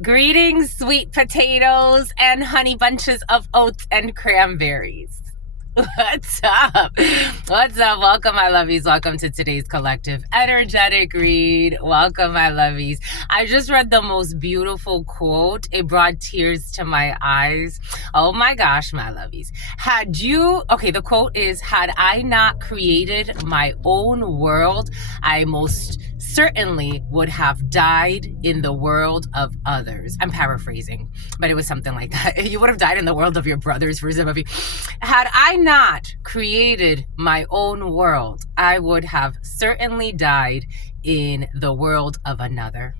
Greetings, sweet potatoes and honey bunches of oats and cranberries. What's up? What's up? Welcome, my lovies. Welcome to today's collective energetic read. Welcome, my lovies. I just read the most beautiful quote. It brought tears to my eyes. Oh my gosh, my lovies. The quote is, had I not created my own world, I most certainly would have died in the world of others. I'm paraphrasing, but it was something like that. You would have died in the world of your brothers, for some of you. Had I not created my own world, I would have certainly died in the world of another.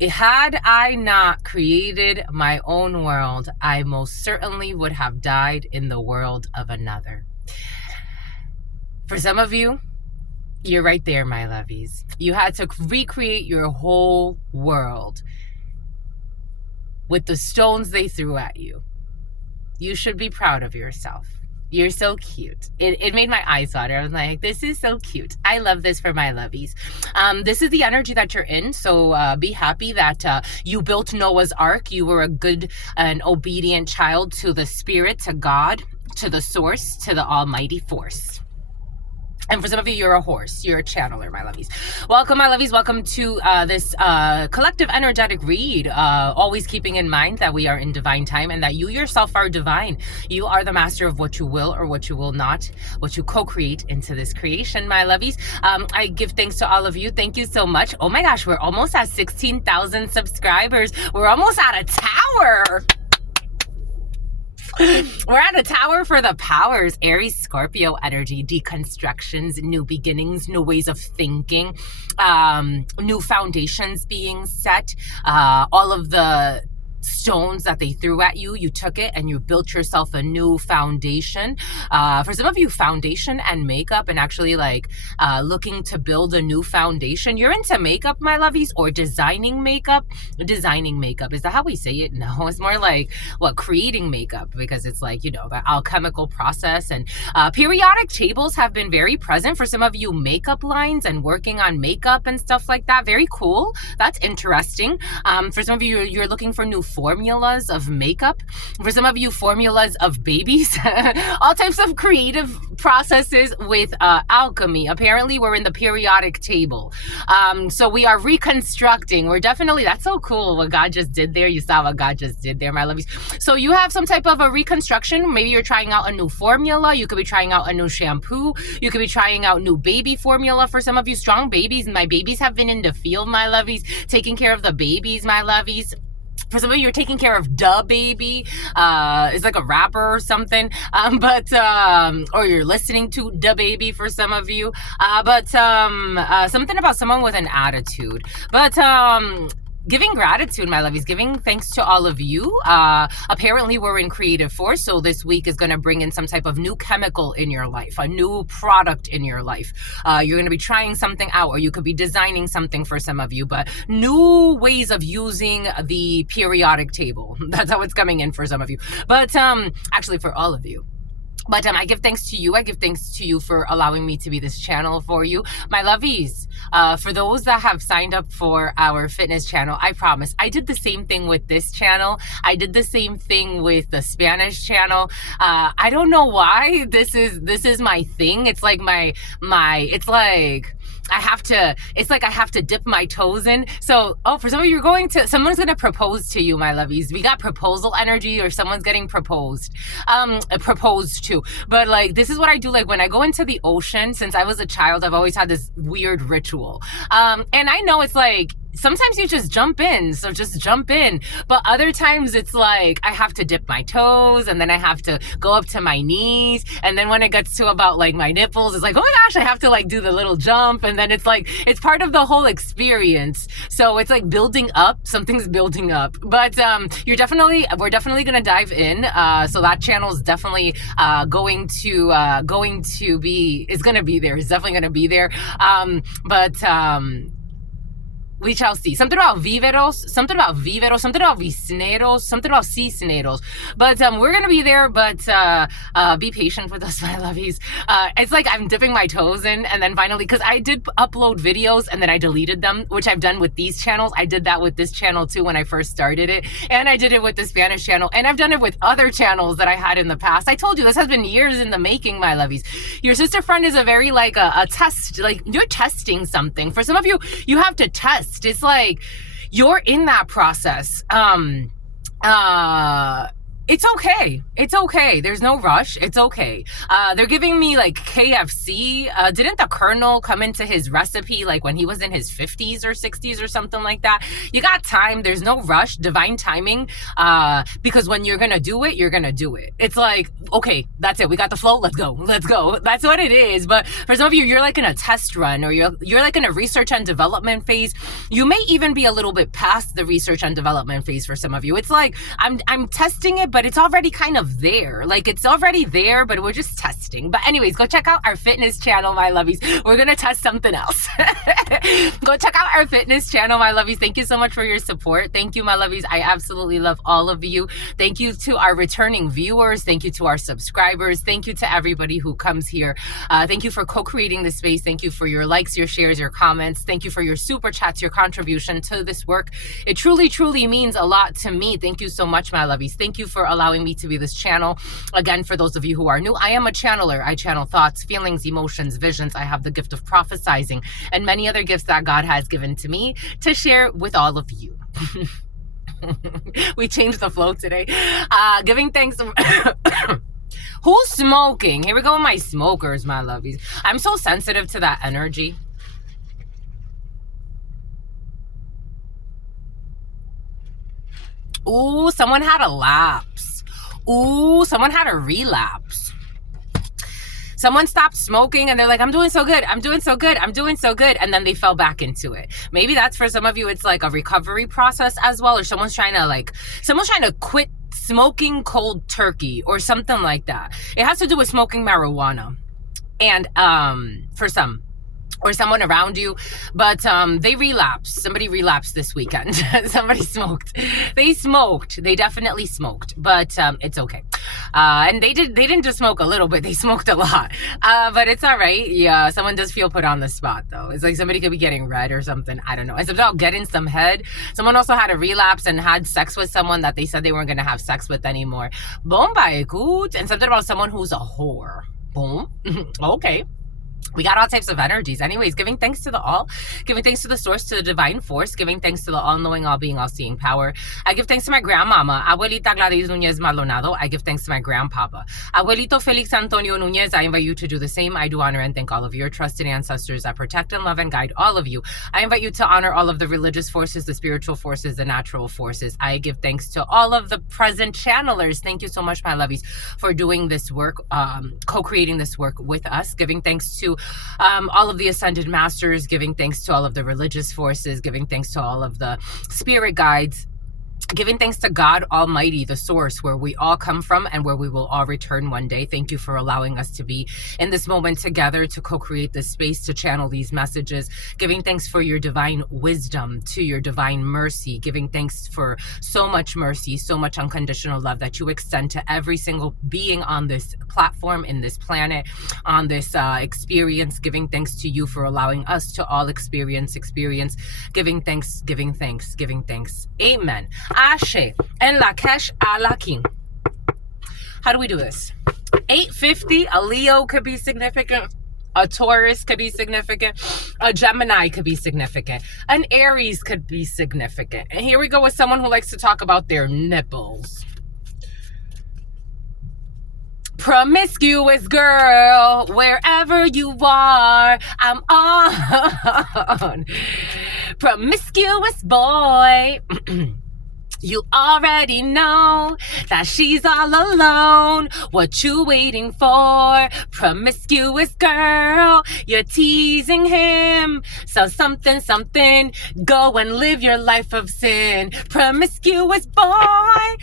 Had I not created my own world, I most certainly would have died in the world of another. For some of you, you're right there, my lovies. You had to recreate your whole world with the stones they threw at you. You should be proud of yourself. You're so cute. It made my eyes water. I was like, this is so cute. I love this for my lovies. This is the energy that you're in. So be happy that you built Noah's Ark. You were a good and obedient child to the Spirit, to God, to the source, to the almighty force. And for some of you, you're a horse. You're a channeler, my lovies. Welcome, my lovies. Welcome to this collective energetic read. Always keeping in mind that we are in divine time and that you yourself are divine. You are the master of what you will or what you will not, what you co-create into this creation, my lovies. I give thanks to all of you. Thank you so much. Oh my gosh, we're almost at 16,000 subscribers. We're almost at a tower. We're at a tower for the powers. Aries, Scorpio energy, deconstructions, new beginnings, new ways of thinking, new foundations being set. All of the stones that they threw at you, you took it and you built yourself a new foundation. For some of you, foundation and makeup, and actually looking to build a new foundation. You're into makeup, my lovies, or designing makeup. Designing makeup, is that how we say it? No, it's more like creating makeup, because it's like, the alchemical process. And periodic tables have been very present for some of you, makeup lines and working on makeup and stuff like that. Very cool. That's interesting. For some of you, you're looking for new formulas of makeup. For some of you, formulas of babies. All types of creative processes with alchemy. Apparently, we're in the periodic table. So we are reconstructing. That's so cool what God just did there. You saw what God just did there, my lovies. So you have some type of a reconstruction. Maybe you're trying out a new formula. You could be trying out a new shampoo. You could be trying out new baby formula. For some of you, strong babies. My babies have been in the field, my lovies. Taking care of the babies, my lovies. For some of you, you're taking care of Da Baby. It's like a rapper or something. Or you're listening to Da Baby for some of you. Something about someone with an attitude. Giving gratitude, my lovies, giving thanks to all of you. Apparently, we're in creative force, so this week is going to bring in some type of new chemical in your life, a new product in your life. You're going to be trying something out, or you could be designing something for some of you, but new ways of using the periodic table. That's how it's coming in for some of you. Actually, for all of you. I give thanks to you. I give thanks to you for allowing me to be this channel for you. My lovies, for those that have signed up for our fitness channel, I promise, I did the same thing with this channel. I did the same thing with the Spanish channel. I don't know why this is my thing. It's like I have to dip my toes in. So, for some of you, someone's going to propose to you, my lovies. We got proposal energy, or someone's getting proposed to. But this is what I do. When I go into the ocean, since I was a child, I've always had this weird ritual. And I know it's sometimes you just jump in, so just jump in. But other times it's I have to dip my toes, and then I have to go up to my knees. And then when it gets to about my nipples, it's oh my gosh, I have to do the little jump. And then it's it's part of the whole experience. So it's building up, something's building up. But we're definitely going to dive in. So that channel is definitely going to be there. It's definitely going to be there. We shall see. Something about viveros, something about viveros, something about visneros, something about cisneros. But we're gonna be there. But be patient with us, my lovies. It's like I'm dipping my toes in, and then finally, because I did upload videos and then I deleted them, which I've done with these channels. I did that with this channel too when I first started it, and I did it with the Spanish channel, and I've done it with other channels that I had in the past. I told you this has been years in the making, my lovies. Your sister friend is a very like a test. Like you're testing something. For some of you, you have to test. It's like you're in that process. It's okay. It's okay. There's no rush. It's okay. They're giving me like KFC. Didn't the Colonel come into his recipe like when he was in his 50s or 60s or something like that? You got time. There's no rush. Divine timing. Because when you're gonna do it, you're gonna do it. It's like, okay, that's it. We got the flow. Let's go. Let's go. That's what it is. But for some of you, you're like in a test run, or you're like in a research and development phase. You may even be a little bit past the research and development phase for some of you. It's like I'm testing it, but it's already kind of there. Like it's already there, but we're just testing. But anyways, go check out our fitness channel, my lovies. We're gonna test something else. Go check out our fitness channel, my lovies. Thank you so much for your support. Thank you, my lovies. I absolutely love all of you. Thank you to our returning viewers. Thank you to our subscribers. Thank you to everybody who comes here. Thank you for co-creating this space. Thank you for your likes, your shares, your comments. Thank you for your super chats, your contribution to this work. It truly, truly means a lot to me. Thank you so much, my lovies. Thank you for allowing me to be this channel. Again, for those of you who are new, I am a channeler. I channel thoughts, feelings, emotions, visions. I have the gift of prophesizing and many other gifts that God has given to me to share with all of you. We changed the flow today. Giving thanks. Who's smoking? Here we go with my smokers, my lovies. I'm so sensitive to that energy. Ooh, someone had a lapse. Ooh, someone had a relapse. Someone stopped smoking and they're like, I'm doing so good. I'm doing so good. I'm doing so good. And then they fell back into it. Maybe that's for some of you. It's like a recovery process as well. Or someone's trying to quit smoking cold turkey or something like that. It has to do with smoking marijuana. And for some, or someone around you, but they relapsed. Somebody relapsed this weekend. Somebody smoked. They smoked. They definitely smoked, but it's okay. And they didn't just smoke a little bit. They smoked a lot. But it's all right. Yeah, someone does feel put on the spot though. It's like somebody could be getting red or something. I don't know. It's about getting some head. Someone also had a relapse and had sex with someone that they said they weren't going to have sex with anymore. Bomba, and something about someone who's a whore. Boom. Okay. We got all types of energies. Anyways, giving thanks to the all, giving thanks to the source, to the divine force, giving thanks to the all-knowing, all-being, all-seeing power. I give thanks to my grandmama, Abuelita Gladys Nunez Maldonado. I give thanks to my grandpapa, Abuelito Felix Antonio Nunez. I invite you to do the same. I do honor and thank all of your trusted ancestors that protect and love and guide all of you. I invite you to honor all of the religious forces, the spiritual forces, the natural forces. I give thanks to all of the present channelers. Thank you so much, my lovies, for doing this work, co-creating this work with us. Giving thanks to all of the ascended masters, giving thanks to all of the religious forces, giving thanks to all of the spirit guides, giving thanks to God Almighty, the source where we all come from and where we will all return one day. Thank you for allowing us to be in this moment together, to co-create this space, to channel these messages. Giving thanks for your divine wisdom, to your divine mercy. Giving thanks for so much mercy, so much unconditional love that you extend to every single being on this platform, in this planet, on this experience. Giving thanks to you for allowing us to all experience. Giving thanks, giving thanks, giving thanks. Amen. Ashe and la cash a la king. How do we do this? 850. A Leo could be significant. A Taurus could be significant. A Gemini could be significant. An Aries could be significant. And here we go with someone who likes to talk about their nipples. Promiscuous girl, wherever you are, I'm on. Promiscuous boy. You already know that she's all alone. What you waiting for? Promiscuous girl, you're teasing him. So something, go and live your life of sin. Promiscuous boy,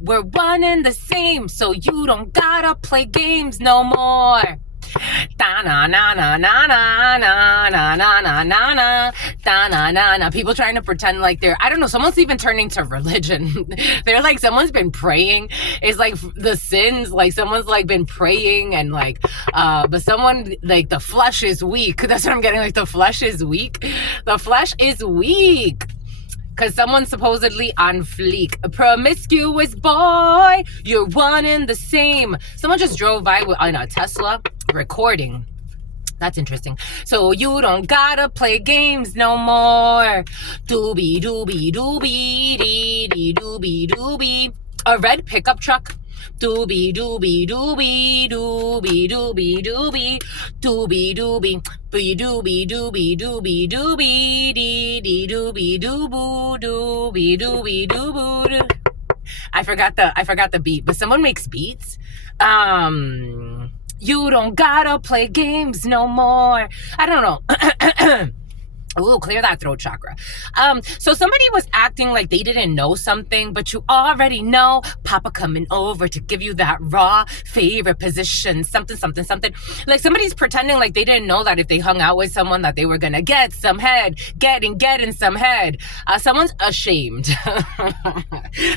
we're one and the same, so you don't gotta play games no more. Da na na na na na na na na na na na da na na na. People trying to pretend like they're, I don't know, someone's even turning to religion. They're like, someone's been praying. It's like the sins, like someone's like been praying and like but someone like the flesh is weak. That's what I'm getting, like the flesh is weak. The flesh is weak. Cause someone's supposedly on fleek. A promiscuous boy, you're one and the same. Someone just drove by on a Tesla recording. That's interesting. So you don't gotta play games no more. Doobie doobie doobie dee dee doobie doobie. A red pickup truck. Doobie doobie doobie doobie doobie doobie doobie doobie bee doobie doobie doobie doobie dee dee doobie dooboo doobie doobie dooboo. I forgot the beat, but someone makes beats. You don't gotta play games no more. I don't know. Ooh, clear that throat chakra. So somebody was acting like they didn't know something, but you already know. Papa coming over to give you that raw favorite position, something, something, something. Like somebody's pretending like they didn't know that if they hung out with someone that they were gonna get some head, getting some head. Someone's ashamed.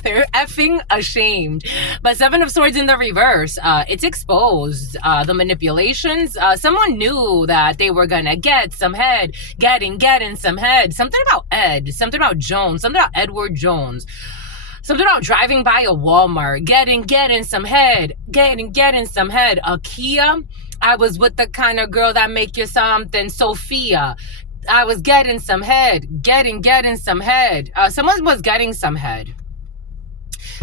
They're effing ashamed. But Seven of Swords in the reverse, it's exposed. The manipulations, someone knew that they were gonna get some head, getting some head. Something about Ed, something about Jones, something about Edward Jones, something about driving by a Walmart, getting some head, getting some head. A Kia, I was with the kind of girl that make you something. Sophia, I was getting some head, getting some head. Someone was getting some head.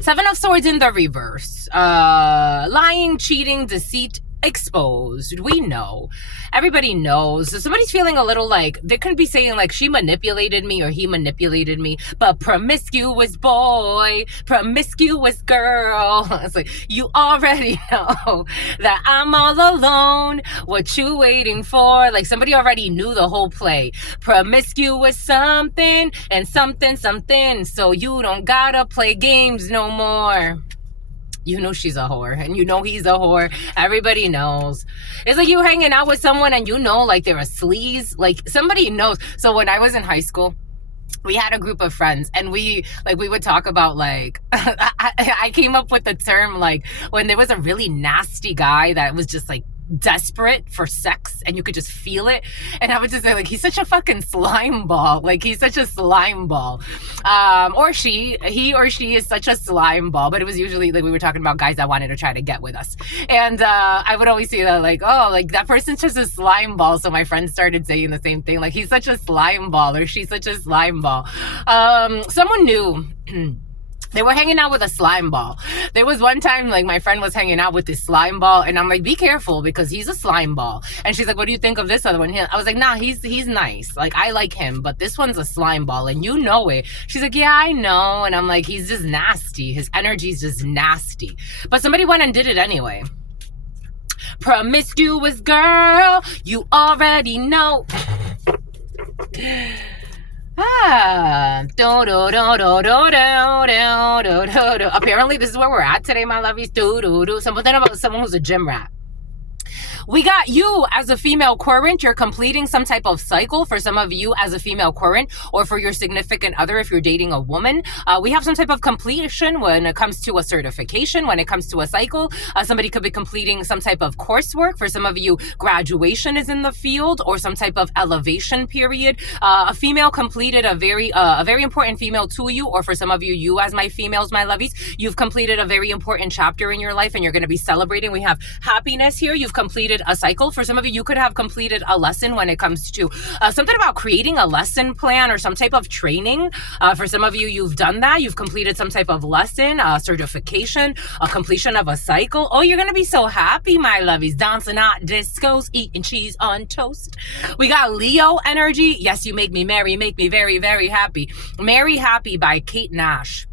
Seven of Swords in the reverse. Lying, cheating, deceit, exposed. We know. Everybody knows. So somebody's feeling a little like, they could be saying like, she manipulated me or he manipulated me, but promiscuous boy, promiscuous girl. It's like, you already know that I'm all alone. What you waiting for? Like somebody already knew the whole play. Promiscuous something and something, something. So you don't gotta play games no more. You know she's a whore and you know he's a whore. Everybody knows. It's like you hanging out with someone and you know like they're a sleaze. Like somebody knows. So when I was in high school, we had a group of friends and we would talk about like, I came up with the term like when there was a really nasty guy that was just like desperate for sex and you could just feel it, and I would just say like, he's such a fucking slime ball, like he's such a slime ball, or he or she is such a slime ball. But it was usually like we were talking about guys that wanted to try to get with us, and I would always say that like, oh, like that person's just a slime ball. So my friends started saying the same thing, like he's such a slime ball or she's such a slime ball. Someone knew they were hanging out with a slime ball. There was one time, like, my friend was hanging out with this slime ball, and I'm like, be careful, because he's a slime ball. And she's like, what do you think of this other one? I was like, nah, he's nice. Like, I like him, but this one's a slime ball, and you know it. She's like, yeah, I know. And I'm like, he's just nasty. His energy's just nasty. But somebody went and did it anyway. Promiscuous girl, you already know. Apparently this is where we're at today, my lovies. Something about someone who's a gym rat. We got you as a female current. You're completing some type of cycle for some of you as a female current, or for your significant other if you're dating a woman. We have some type of completion when it comes to a certification, when it comes to a cycle. Somebody could be completing some type of coursework. For some of you, graduation is in the field, or some type of elevation period. A female completed a very important female to you, or for some of you, you as my females, my lovies, you've completed a very important chapter in your life and you're going to be celebrating. We have happiness here. You've completed a cycle. For some of you, you could have completed a lesson when it comes to something about creating a lesson plan or some type of training. For some of you, you've done that. You've completed some type of lesson, certification, a completion of a cycle. Oh, you're going to be so happy, my lovies. Dancing at discos, eating cheese on toast. We got Leo energy. Yes, you make me merry, make me very, very happy. Merry Happy by Kate Nash.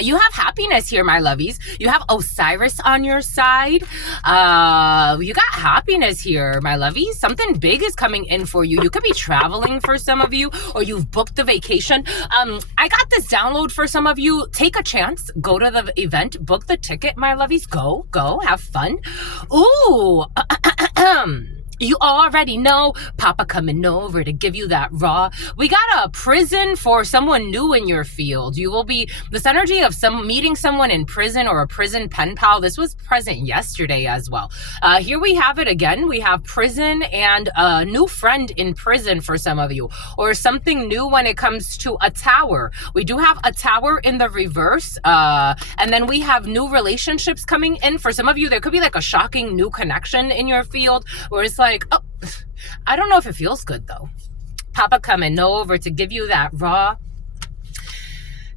You have happiness here, my lovies. You have Osiris on your side. You got happiness here, my lovies. Something big is coming in for you. You could be traveling for some of you, or you've booked the vacation. I got this download for some of you. Take a chance. Go to the event. Book the ticket, my lovies. Go. Have fun. Ooh. You already know Papa coming over to give you that raw. We got a prison for someone new in your field. You will be this energy of meeting someone in prison or a prison pen pal. This was present yesterday as well. Here we have it again. We have prison and a new friend in prison for some of you, or something new when it comes to a tower. We do have a tower in the reverse. And then we have new relationships coming in for some of you. There could be like a shocking new connection in your field where it's like, oh, I don't know if it feels good though. Papa coming over to give you that raw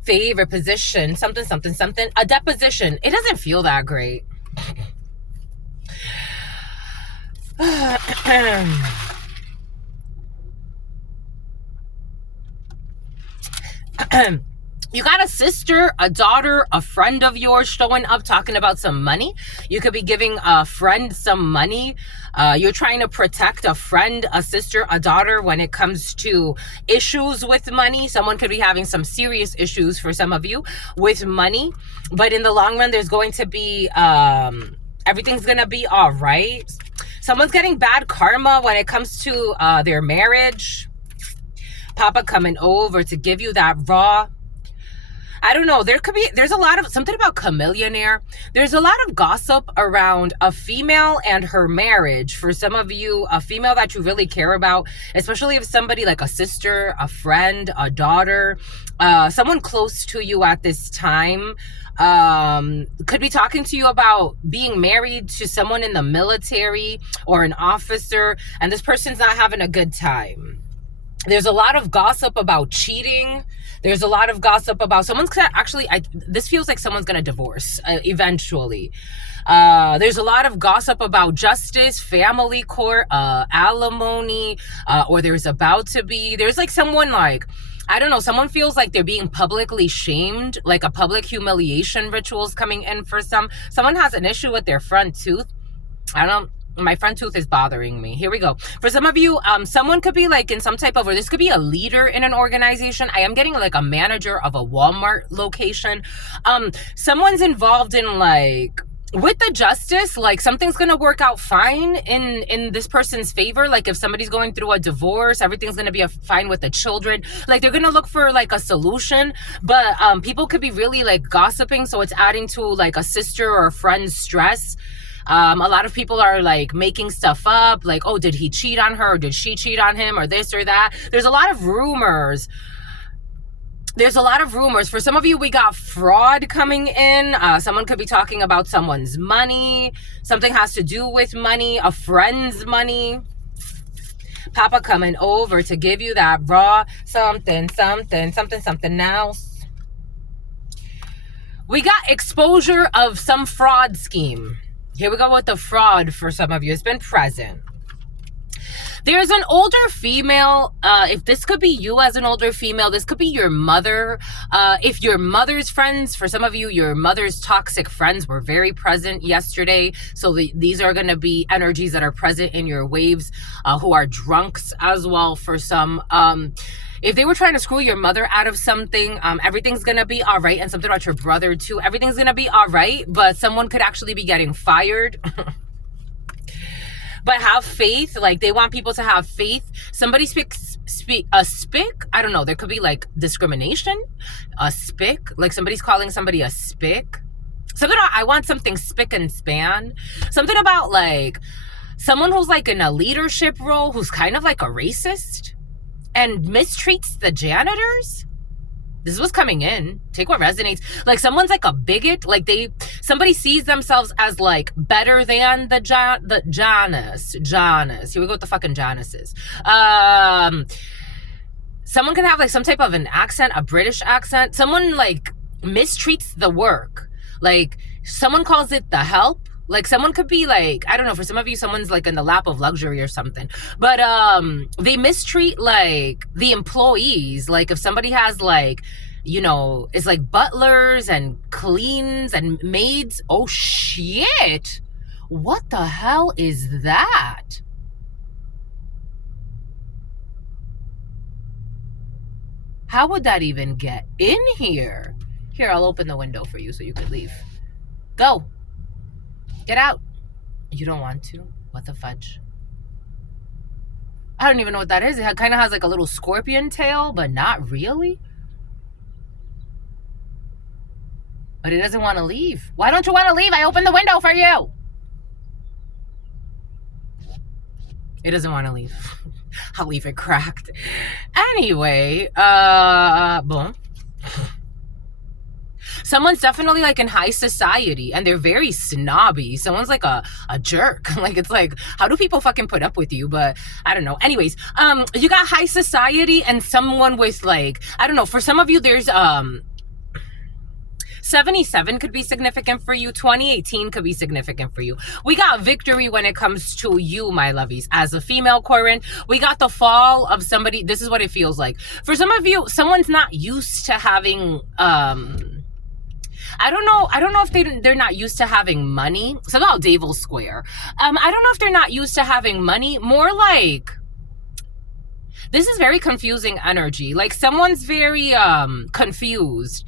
favorite position, something, a deposition. It doesn't feel that great. You got a sister, a daughter, a friend of yours showing up talking about some money. You could be giving a friend some money. You're trying to protect a friend, a sister, a daughter when it comes to issues with money. Someone could be having some serious issues for some of you with money. But in the long run, there's going to be, everything's going to be all right. Someone's getting bad karma when it comes to their marriage. Papa coming over to give you that raw. I don't know. There's a lot of something about chameleonaire. There's a lot of gossip around a female and her marriage. For some of you, a female that you really care about, especially if somebody like a sister, a friend, a daughter, someone close to you at this time, could be talking to you about being married to someone in the military or an officer, and this person's not having a good time. There's a lot of gossip about cheating. There's a lot of gossip about this feels like someone's going to divorce eventually. There's a lot of gossip about justice, family court, alimony, or there's about to be. There's like someone like, I don't know, someone feels like they're being publicly shamed, like a public humiliation rituals coming in for someone has an issue with their front tooth. My front tooth is bothering me. Here we go. For some of you, someone could be like in some type of, or this could be a leader in an organization. I am getting like a manager of a Walmart location. Someone's involved in like, with the justice, like something's going to work out fine in this person's favor. Like if somebody's going through a divorce, everything's going to be fine with the children. Like they're going to look for like a solution, but people could be really like gossiping. So it's adding to like a sister or a friend's stress. A lot of people are like making stuff up, like, oh, did he cheat on her? Or did she cheat on him? Or this or that. There's a lot of rumors. For some of you, we got fraud coming in. Someone could be talking about someone's money. Something has to do with money, a friend's money. Papa coming over to give you that raw something else. We got exposure of some fraud scheme. Here we go with the fraud for some of you. It's been present. There's an older female. If this could be you as an older female, this could be your mother. If your mother's friends, for some of you, your mother's toxic friends were very present yesterday. So these are going to be energies that are present in your waves, who are drunks as well for some. If they were trying to screw your mother out of something, everything's going to be all right. And something about your brother too. Everything's going to be all right. But someone could actually be getting fired. But have faith. Like they want people to have faith. Somebody I don't know. There could be like discrimination. A spick. Like somebody's calling somebody a spick. Something about, I want something spick and span. Something about like someone who's like in a leadership role who's kind of like a racist and mistreats the janitors. This is what's coming in. Take what resonates. Like someone's like a bigot. Like somebody sees themselves as like better than the Janus. Here we go with the fucking Januses. Someone can have like some type of an accent, a British accent. Someone like mistreats the work. Like someone calls it the help. Like someone could be like, I don't know, for some of you, someone's like in the lap of luxury or something. But they mistreat like the employees. Like if somebody has like is like butlers and cleans and maids. Oh shit. What the hell is that? How would that even get in here? Here, I'll open the window for you so you could leave. Go. Get out. You don't want to? What the fudge? I don't even know what that is. It kind of has like a little scorpion tail, but not really. But it doesn't want to leave. Why don't you want to leave? I opened the window for you. It doesn't want to leave. I'll leave it cracked. Anyway, boom. Someone's definitely like in high society and they're very snobby. Someone's like a jerk. Like, it's like, how do people fucking put up with you? But I don't know. Anyways, you got high society and someone with like, I don't know, for some of you, there's 77 could be significant for you. 2018 could be significant for you. We got victory when it comes to you, my lovies. As a female, Corin, we got the fall of somebody. This is what it feels like. For some of you, someone's not used to having, I don't know if they're not used to having money. So about Davil Square. I don't know if they're not used to having money. More like, this is very confusing energy. Like someone's very confused.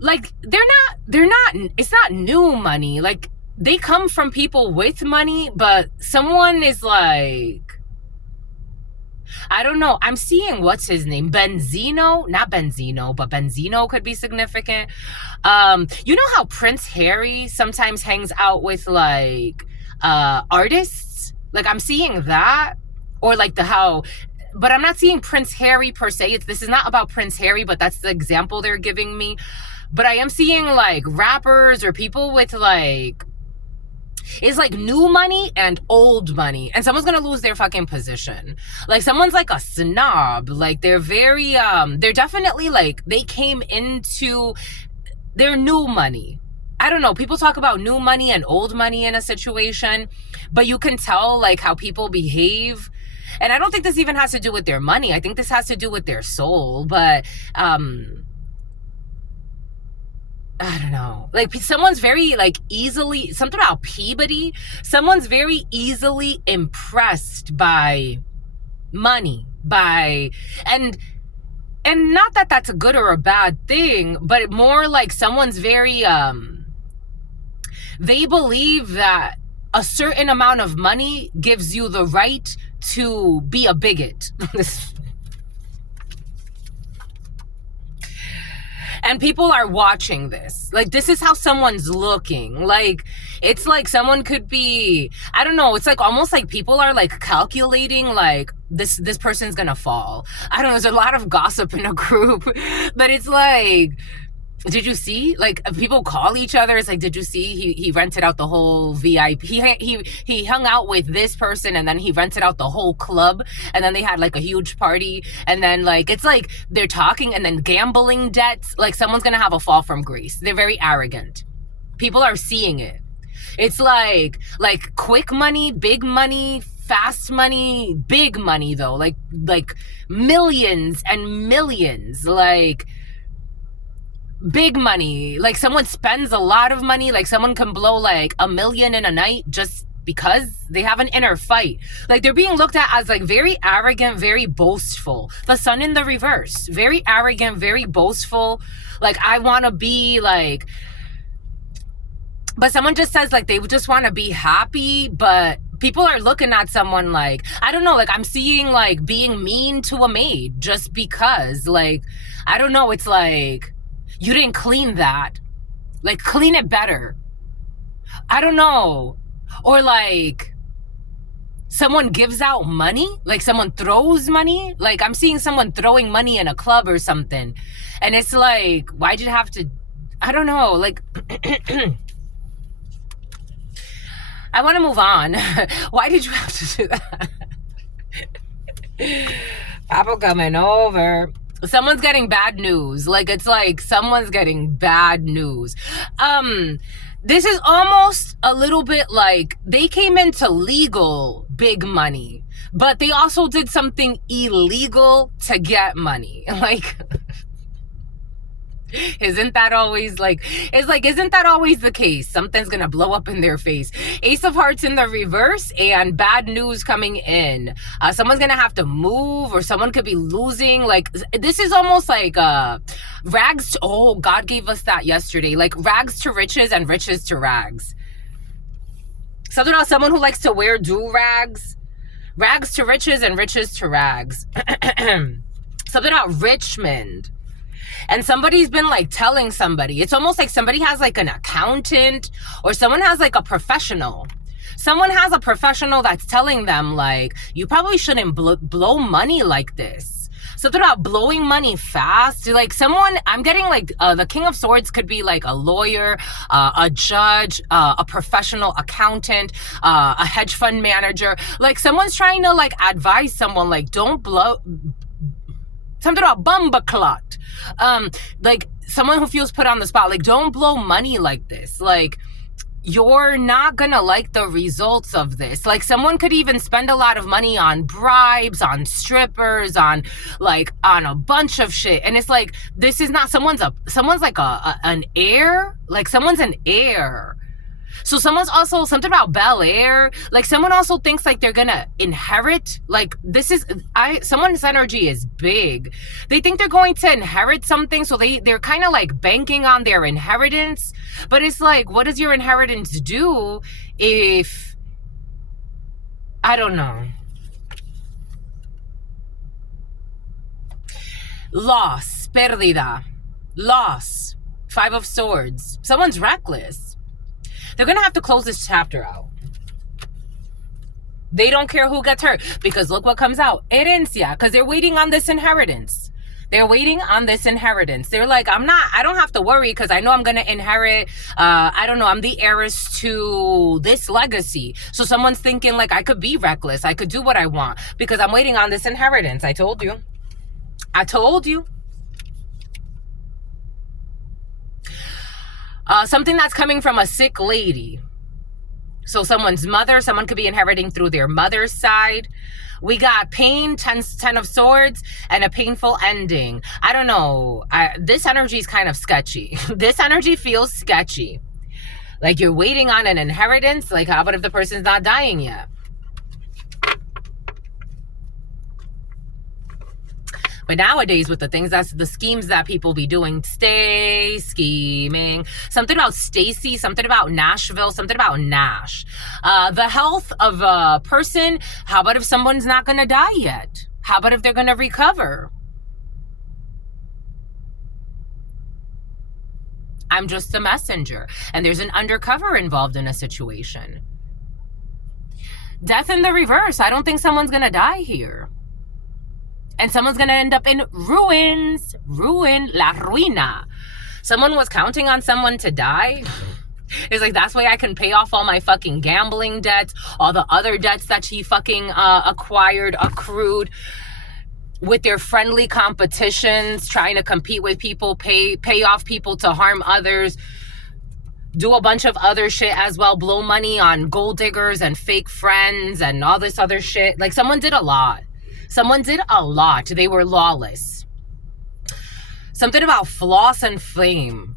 Like they're not, it's not new money. Like they come from people with money, but someone is like, I don't know. I'm seeing, what's his name? Benzino? Not Benzino, but Benzino could be significant. You know how Prince Harry sometimes hangs out with like artists? Like I'm seeing that. Or like but I'm not seeing Prince Harry per se. This is not about Prince Harry, but that's the example they're giving me. But I am seeing like rappers or people with like, it's like new money and old money. And someone's gonna lose their fucking position. Like someone's like a snob. Like they're very, they're definitely like, they came into their new money. I don't know. People talk about new money and old money in a situation, but you can tell like how people behave. And I don't think this even has to do with their money. I think this has to do with their soul. But, I don't know. Like someone's very like easily, something about Peabody. Someone's very easily impressed by money, and not that that's a good or a bad thing, but more like someone's very, they believe that a certain amount of money gives you the right to be a bigot. And people are watching this. Like, this is how someone's looking. Like, it's like someone could be, I don't know, it's like almost like people are like calculating like this person's gonna fall. I don't know, there's a lot of gossip in a group, but it's like, did you see? Like, people call each other. It's like, did you see? He rented out the whole VIP. He hung out with this person, and then he rented out the whole club, and then they had like a huge party, and then like it's like they're talking, and then gambling debts. Like someone's gonna have a fall from grace. They're very arrogant. People are seeing it. It's like quick money, big money, fast money, big money though. Like millions and millions. Like. Big money, like someone spends a lot of money, like someone can blow like $1 million in a night just because they have an inner fight. Like they're being looked at as like very arrogant, very boastful. The sun in the reverse, very arrogant, very boastful. Like I want to be like, but someone just says like they just want to be happy, but people are looking at someone like, I don't know, like I'm seeing like being mean to a maid just because, like, I don't know, it's like, you didn't clean that. Like, clean it better. I don't know. Or like, someone gives out money. Like, someone throws money. Like, I'm seeing someone throwing money in a club or something. And it's like, why'd you have to... I don't know. Like, I want to move on. Why did you have to do that? Papa coming over. Someone's getting bad news. Like, it's like someone's getting bad news. This is almost a little bit like they came into legal big money, but they also did something illegal to get money. Like, Isn't that always like, it's like, isn't that always the case? Something's gonna blow up in their face. Ace of Hearts in the reverse and bad news coming in. Someone's gonna have to move, or someone could be losing. Like, this is almost like rags to, oh, God gave us that yesterday. Like rags to riches and riches to rags. Something about someone who likes to wear do-rags. Rags to riches and riches to rags. Something about Richmond. And somebody's been like telling somebody. It's almost like somebody has like an accountant, or someone has like a professional. Someone has a professional that's telling them like, you probably shouldn't blow money like this. Something about blowing money fast. Like someone, I'm getting like the King of Swords could be like a lawyer, a judge, a professional accountant, a hedge fund manager. Like someone's trying to like advise someone like, don't blow. Something about bumba clot. Like someone who feels put on the spot. Like, don't blow money like this. Like, you're not gonna like the results of this. Like, someone could even spend a lot of money on bribes, on strippers, on a bunch of shit. And it's like, this is not someone's like an heir. Like someone's an heir. So someone's also something about Bel Air. Like someone also thinks like they're gonna inherit. Like this is someone's energy is big. They think they're going to inherit something, so they're kind of like banking on their inheritance. But it's like, what does your inheritance do if, I don't know. Loss, pérdida, loss, 5 of Swords. Someone's reckless. They're going to have to close this chapter out. They don't care who gets hurt, because look what comes out. Herencia, because they're waiting on this inheritance. They're waiting on this inheritance. They're like, I don't have to worry because I know I'm going to inherit, I don't know, I'm the heiress to this legacy. So someone's thinking like, I could be reckless. I could do what I want because I'm waiting on this inheritance. I told you. I told you. Something that's coming from a sick lady. So someone's mother, someone could be inheriting through their mother's side. We got pain, 10 of Swords, and a painful ending. I don't know. This energy is kind of sketchy. This energy feels sketchy. Like you're waiting on an inheritance. Like, how about if the person's not dying yet? But nowadays, with the things, that's the schemes that people be doing, stay scheming. Something about Stacy, something about Nashville, something about Nash. The health of a person. How about if someone's not going to die yet? How about if they're going to recover? I'm just a messenger. And there's an undercover involved in a situation. Death in the reverse. I don't think someone's going to die here. And someone's going to end up in ruins. Ruin, la ruina. Someone was counting on someone to die. It's like, that's why I can pay off all my fucking gambling debts, all the other debts that he fucking accrued with their friendly competitions, trying to compete with people, pay off people to harm others, do a bunch of other shit as well, blow money on gold diggers and fake friends and all this other shit. Like, someone did a lot. Someone did a lot. They were lawless. Something about floss and flame.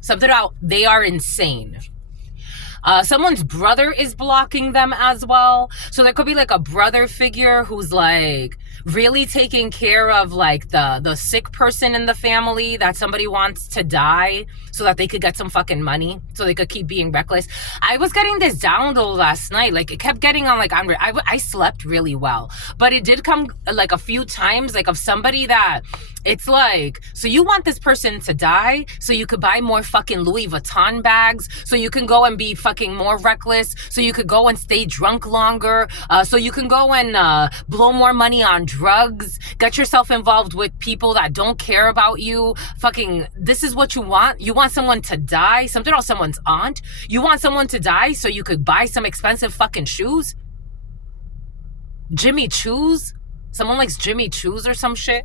Something about they are insane. Someone's brother is blocking them as well. So there could be like a brother figure who's like really taking care of like the sick person in the family that somebody wants to die so that they could get some fucking money, so they could keep being reckless. I was getting this download last night. Like, it kept getting on like, I slept really well, but it did come like a few times, like of somebody that it's like, so you want this person to die so you could buy more fucking Louis Vuitton bags, so you can go and be fucking more reckless, so you could go and stay drunk longer, so you can go and blow more money on drugs, get yourself involved with people that don't care about you. Fucking, this is what you want. You want someone to die, something about someone's aunt. You want someone to die so you could buy some expensive fucking shoes. Jimmy Choo's. Someone likes Jimmy Choo's or some shit.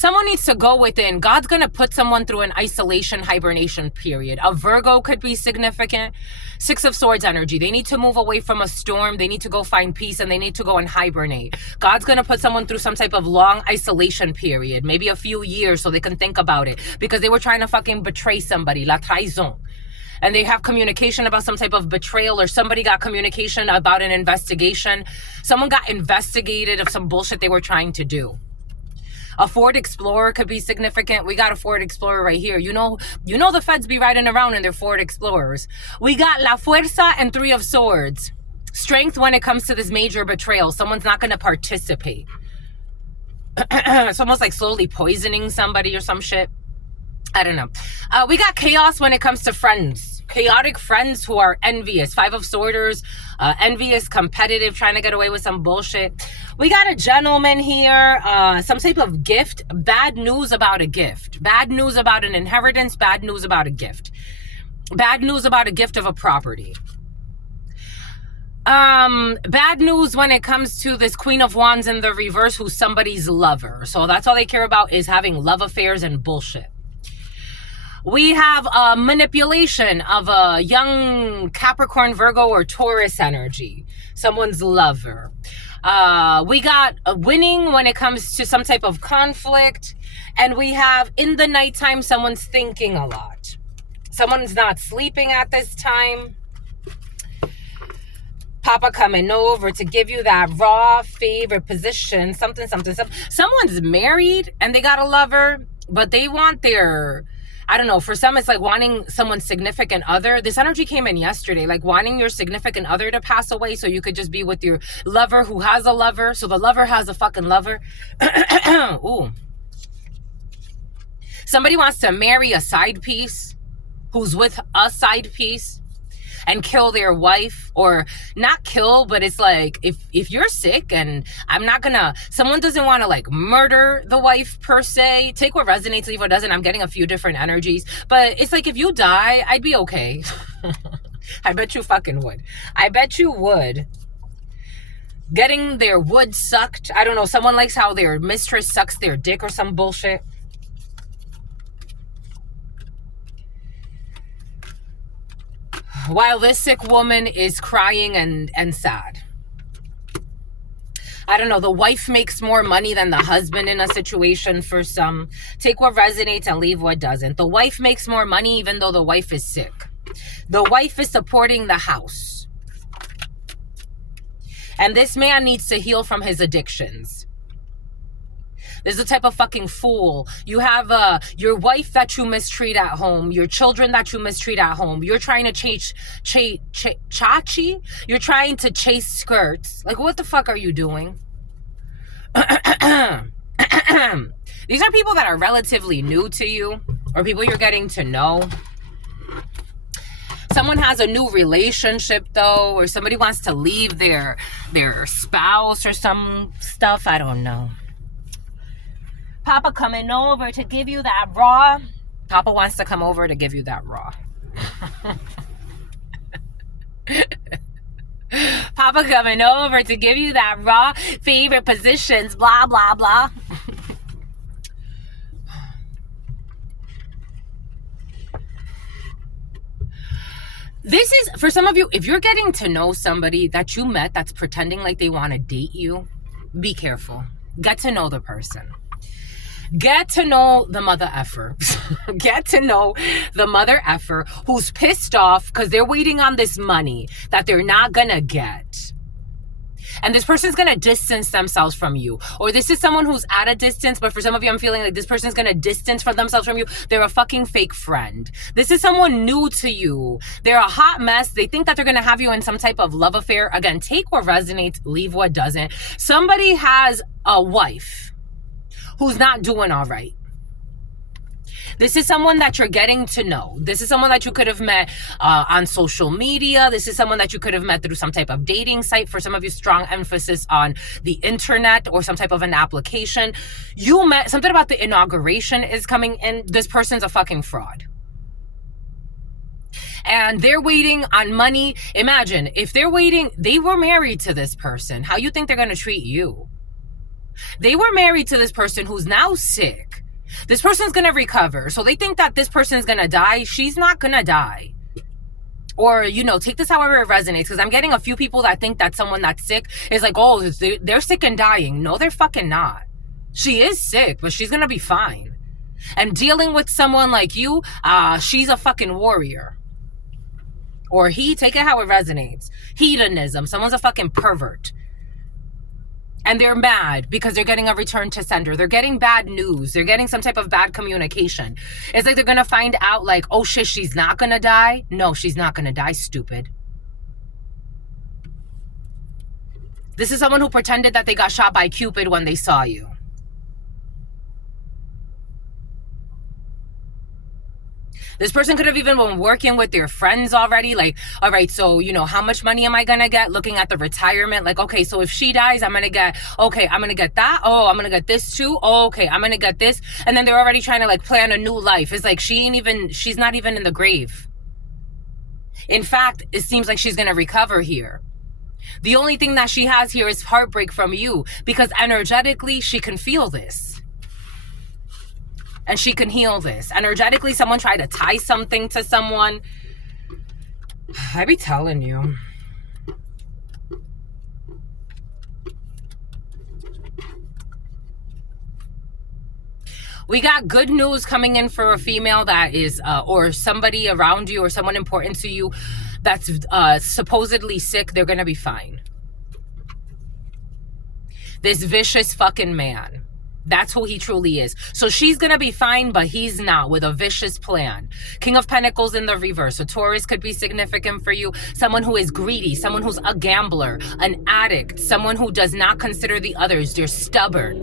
Someone needs to go within. God's going to put someone through an isolation, hibernation period. A Virgo could be significant. Six of Swords energy. They need to move away from a storm. They need to go find peace, and they need to go and hibernate. God's going to put someone through some type of long isolation period, maybe a few years, so they can think about it, because they were trying to fucking betray somebody. La trahison. And they have communication about some type of betrayal, or somebody got communication about an investigation. Someone got investigated of some bullshit they were trying to do. A Ford Explorer could be significant. We got a Ford Explorer right here. You know the feds be riding around in their Ford Explorers. We got La Fuerza and Three of Swords. Strength when it comes to this major betrayal. Someone's not going to participate. It's almost like slowly poisoning somebody or some shit. I don't know. We got chaos when it comes to friends. Chaotic friends who are envious. Five of Swords, envious, competitive, trying to get away with some bullshit. We got a gentleman here, some type of gift. Bad news about a gift. Bad news about an inheritance. Bad news about a gift. Bad news about a gift of a property. Bad news when it comes to this Queen of Wands in the reverse, who's somebody's lover. So that's all they care about, is having love affairs and bullshit. We have a manipulation of a young Capricorn, Virgo, or Taurus energy. Someone's lover. We got a winning when it comes to some type of conflict. And we have in the nighttime, someone's thinking a lot. Someone's not sleeping at this time. Papa coming over to give you that raw favorite position. Something. Someone's married and they got a lover, but they want their... I don't know, for some, it's like wanting someone's significant other. This energy came in yesterday, like wanting your significant other to pass away so you could just be with your lover who has a lover. So the lover has a fucking lover. Ooh. Somebody wants to marry a side piece who's with a side piece and kill their wife, or not kill, but it's like, if you're sick and I'm not gonna, someone doesn't want to like murder the wife per se. Take what resonates, leave what doesn't. I'm getting a few different energies, but it's like, if you die, I'd be okay. I bet you fucking would. I bet you would. Getting their wood sucked. I don't know. Someone likes how their mistress sucks their dick or some bullshit. While this sick woman is crying and sad. I don't know, the wife makes more money than the husband in a situation for some. Take what resonates and leave what doesn't. The wife makes more money even though the wife is sick. The wife is supporting the house. And this man needs to heal from his addictions. There's a type of fucking fool. You have your wife that you mistreat at home, your children that you mistreat at home. You're trying to chase chachi. You're trying to chase skirts. Like, what the fuck are you doing? These are people that are relatively new to you, or people you're getting to know. Someone has a new relationship though, or somebody wants to leave their spouse or some stuff. I don't know. Papa coming over to give you that raw. Papa wants to come over to give you that raw. Papa coming over to give you that raw favorite positions, blah, blah, blah. This is, for some of you, if you're getting to know somebody that you met that's pretending like they want to date you, be careful. Get to know the person. Get to know the mother effer. Get to know the mother effer who's pissed off because they're waiting on this money that they're not gonna get. And this person's gonna distance themselves from you. Or this is someone who's at a distance, but for some of you, I'm feeling like this person's gonna distance from themselves from you. They're a fucking fake friend. This is someone new to you. They're a hot mess. They think that they're gonna have you in some type of love affair. Again, take what resonates, leave what doesn't. Somebody has a wife who's not doing all right. This is someone that you're getting to know. This is someone that you could have met on social media. This is someone that you could have met through some type of dating site. For some of you, strong emphasis on the internet or some type of an application. You met, something about the inauguration is coming in. This person's a fucking fraud. And they're waiting on money. Imagine, if they're waiting, they were married to this person. How you think they're going to treat you? They were married to this person who's now sick. This person's going to recover. So they think that this person's going to die. She's not going to die. Or, you know, take this however it resonates. Because I'm getting a few people that think that someone that's sick is like, oh, they're sick and dying. No, they're fucking not. She is sick, but she's going to be fine. And dealing with someone like you, she's a fucking warrior. Or he, take it how it resonates. Hedonism. Someone's a fucking pervert. And they're mad because they're getting a return to sender. They're getting bad news. They're getting some type of bad communication. It's like they're going to find out like, oh shit, she's not going to die. No, she's not going to die, stupid. This is someone who pretended that they got shot by Cupid when they saw you. This person could have even been working with their friends already. Like, all right, so, you know, how much money am I going to get? Looking at the retirement. Like, okay, so if she dies, I'm going to get, okay, I'm going to get that. Oh, I'm going to get this too. Oh, okay, I'm going to get this. And then they're already trying to like plan a new life. It's like she's not even in the grave. In fact, it seems like she's going to recover here. The only thing that she has here is heartbreak from you because energetically she can feel this. And she can heal this. Energetically, someone tried to tie something to someone. I be telling you. We got good news coming in for a female that is, or somebody around you or someone important to you that's supposedly sick. They're going to be fine. This vicious fucking man. That's who he truly is. So she's going to be fine, but he's not, with a vicious plan. King of Pentacles in the reverse. A Taurus could be significant for you. Someone who is greedy. Someone who's a gambler. An addict. Someone who does not consider the others. They're stubborn.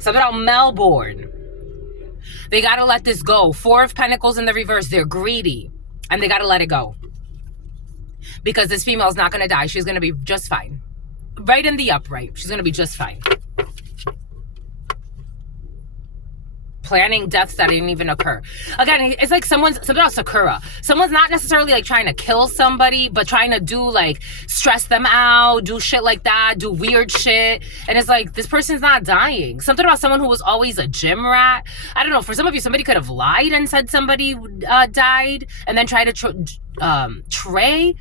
Something about Melbourne. They got to let this go. Four of Pentacles in the reverse. They're greedy. And they got to let it go. Because this female is not going to die. She's going to be just fine. Right in the upright. She's going to be just fine. Planning deaths that didn't even occur. Again, it's like something about Sakura. Someone's not necessarily like trying to kill somebody, but trying to do like stress them out, do shit like that, do weird shit. And it's like, this person's not dying. Something about someone who was always a gym rat. I don't know. For some of you, somebody could have lied and said somebody died and then tried to tray.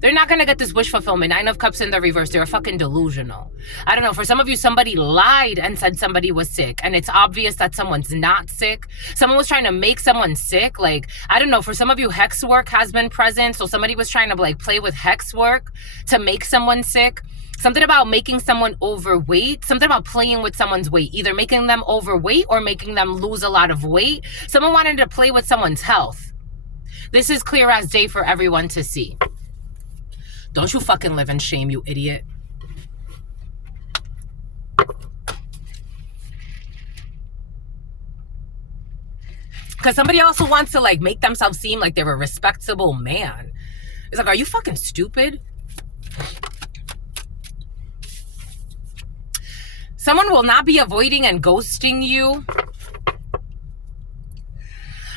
They're not going to get this wish fulfillment. 9 of Cups in the reverse. They're fucking delusional. I don't know. For some of you, somebody lied and said somebody was sick. And it's obvious that someone's not sick. Someone was trying to make someone sick. Like, I don't know. For some of you, hex work has been present. So somebody was trying to like play with hex work to make someone sick. Something about making someone overweight. Something about playing with someone's weight. Either making them overweight or making them lose a lot of weight. Someone wanted to play with someone's health. This is clear as day for everyone to see. Don't you fucking live in shame, you idiot. Because somebody also wants to like make themselves seem like they're a respectable man. It's like, are you fucking stupid? Someone will not be avoiding and ghosting you.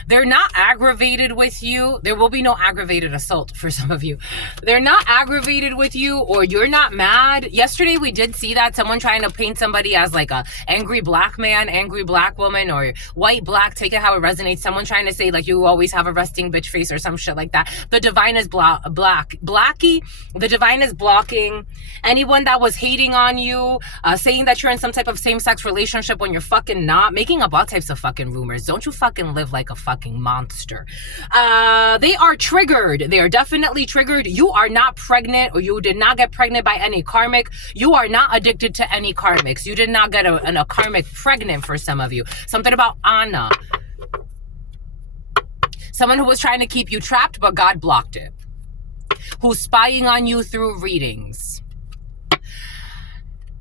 They're not aggravated with you. There will be no aggravated assault for some of you. They're not aggravated with you, or you're not mad. Yesterday, we did see that someone trying to paint somebody as like a angry black man, angry black woman, or white, black, take it how it resonates. Someone trying to say like you always have a resting bitch face or some shit like that. The divine is Blackie. The divine is blocking anyone that was hating on you, saying that you're in some type of same-sex relationship when you're fucking not, making up all types of fucking rumors. Don't you fucking live like a fucking monster. They are triggered. They are definitely triggered. You are not pregnant, or you did not get pregnant by any karmic. You are not addicted to any karmics. You did not get a karmic pregnant for some of you. Something about Anna. Someone who was trying to keep you trapped, but God blocked it. Who's spying on you through readings.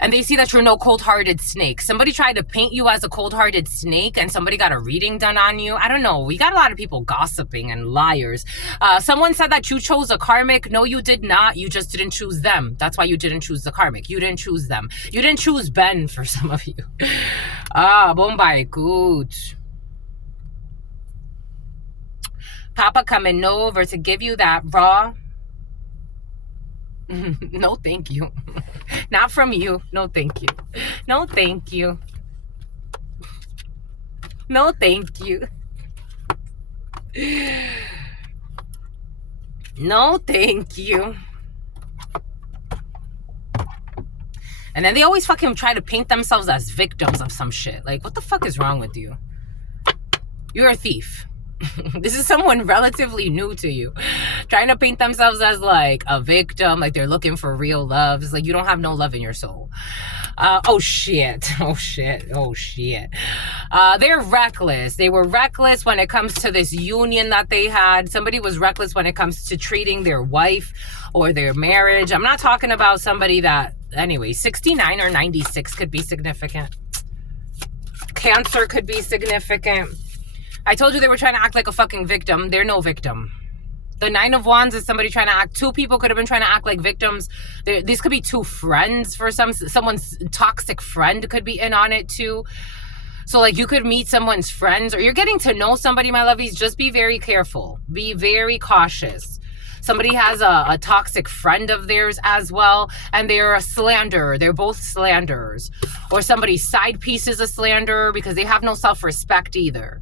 And they see that you're no cold-hearted snake. Somebody tried to paint you as a cold-hearted snake, and somebody got a reading done on you. I don't know. We got a lot of people gossiping and liars. Someone said that you chose a karmic. No, you did not. You just didn't choose them. That's why you didn't choose the karmic. You didn't choose them. You didn't choose Ben for some of you. Bombay, good. Papa coming over to give you that raw. No, thank you. Not from you. No, thank you. No, thank you. No, thank you. No, thank you. And then they always fucking try to paint themselves as victims of some shit. Like, what the fuck is wrong with you? You're a thief. This is someone relatively new to you, trying to paint themselves as like a victim, like they're looking for real love. It's like you don't have no love in your soul. Oh shit. They're reckless. They were reckless when it comes to this union that they had. Somebody was reckless when it comes to treating their wife or their marriage. I'm not talking about somebody that, anyway, 69 or 96 could be significant. Cancer could be significant. I told you they were trying to act like a fucking victim. They're no victim. The 9 of Wands is somebody trying to act. 2 people could have been trying to act like victims. These could be 2 friends for someone's toxic friend could be in on it too. So like you could meet someone's friends, or you're getting to know somebody, my lovies. Just be very careful. Be very cautious. Somebody has a toxic friend of theirs as well, and they're a slanderer. They're both slanderers. Or somebody's side piece is a slanderer because they have no self-respect either.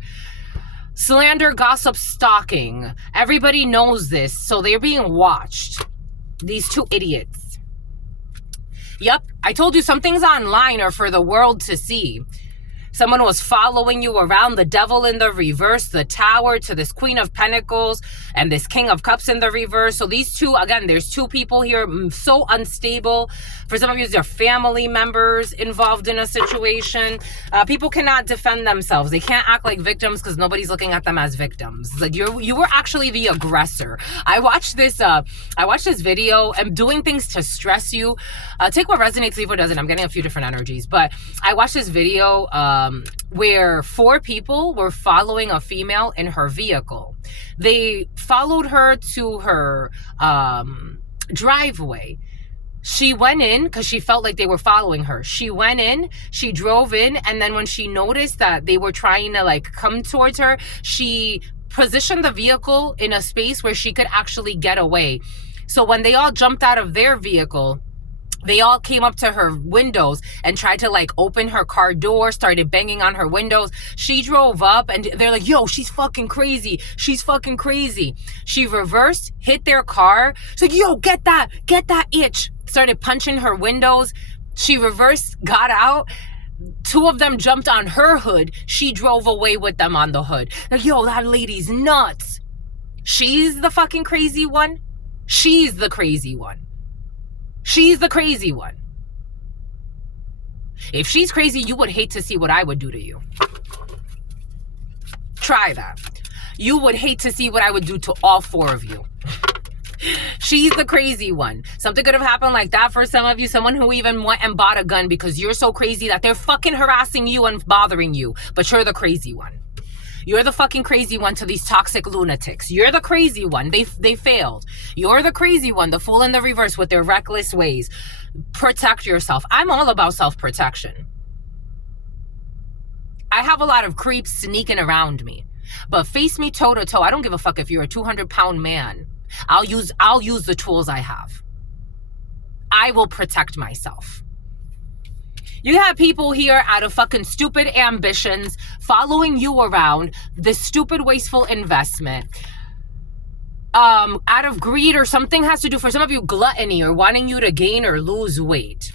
Slander, gossip, stalking. Everybody knows this, so they're being watched. These 2 idiots. Yep, I told you some things online are for the world to see. Someone was following you around, the devil in the reverse, the tower to this Queen of Pentacles and this King of Cups in the reverse. So these 2, again, there's 2 people here, so unstable. For some of you, they're family members involved in a situation. People cannot defend themselves. They can't act like victims because nobody's looking at them as victims. It's like you were actually the aggressor. I watched this video. I'm doing things to stress you. Take what resonates, leave what doesn't. I'm getting a few different energies, but I watched this video where 4 people were following a female in her vehicle. They followed her to her driveway. She went in because she felt like they were following her. She went in, she drove in, and then when she noticed that they were trying to like come towards her, she positioned the vehicle in a space where she could actually get away. So when they all jumped out of their vehicle, they all came up to her windows and tried to like open her car door, started banging on her windows. She drove up and they're like, yo, she's fucking crazy. She's fucking crazy. She reversed, hit their car. She's like, yo, get that itch. Started punching her windows. She reversed, got out. 2 of them jumped on her hood. She drove away with them on the hood. Like, yo, that lady's nuts. She's the fucking crazy one. She's the crazy one. She's the crazy one. If she's crazy, you would hate to see what I would do to you. Try that. You would hate to see what I would do to all 4 of you. She's the crazy one. Something could have happened like that for some of you. Someone who even went and bought a gun because you're so crazy that they're fucking harassing you and bothering you. But you're the crazy one. You're the fucking crazy one to these toxic lunatics. You're the crazy one. They failed. You're the crazy one, the fool in the reverse with their reckless ways. Protect yourself. I'm all about self-protection. I have a lot of creeps sneaking around me. But face me toe to toe. I don't give a fuck if you're a 200-pound man. I'll use the tools I have. I will protect myself. You have people here out of fucking stupid ambitions following you around, this stupid wasteful investment. Out of greed or something has to do, for some of you, gluttony or wanting you to gain or lose weight.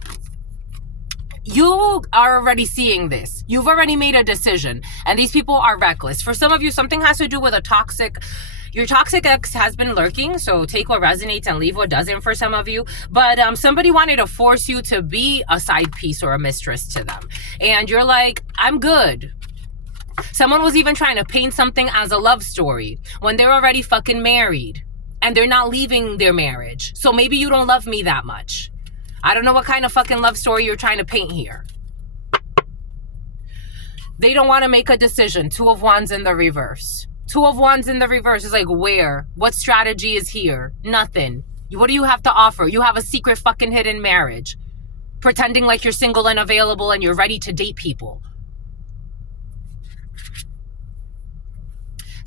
You are already seeing this. You've already made a decision. And these people are reckless. For some of you, something has to do with your toxic ex has been lurking, so take what resonates and leave what doesn't for some of you. But somebody wanted to force you to be a side piece or a mistress to them. And you're like, I'm good. Someone was even trying to paint something as a love story when they're already fucking married. And they're not leaving their marriage. So maybe you don't love me that much. I don't know what kind of fucking love story you're trying to paint here. They don't want to make a decision. 2 of Wands in the reverse. 2 of Wands in the reverse is like, where? What strategy is here? Nothing. What do you have to offer? You have a secret fucking hidden marriage. Pretending like you're single and available and you're ready to date people.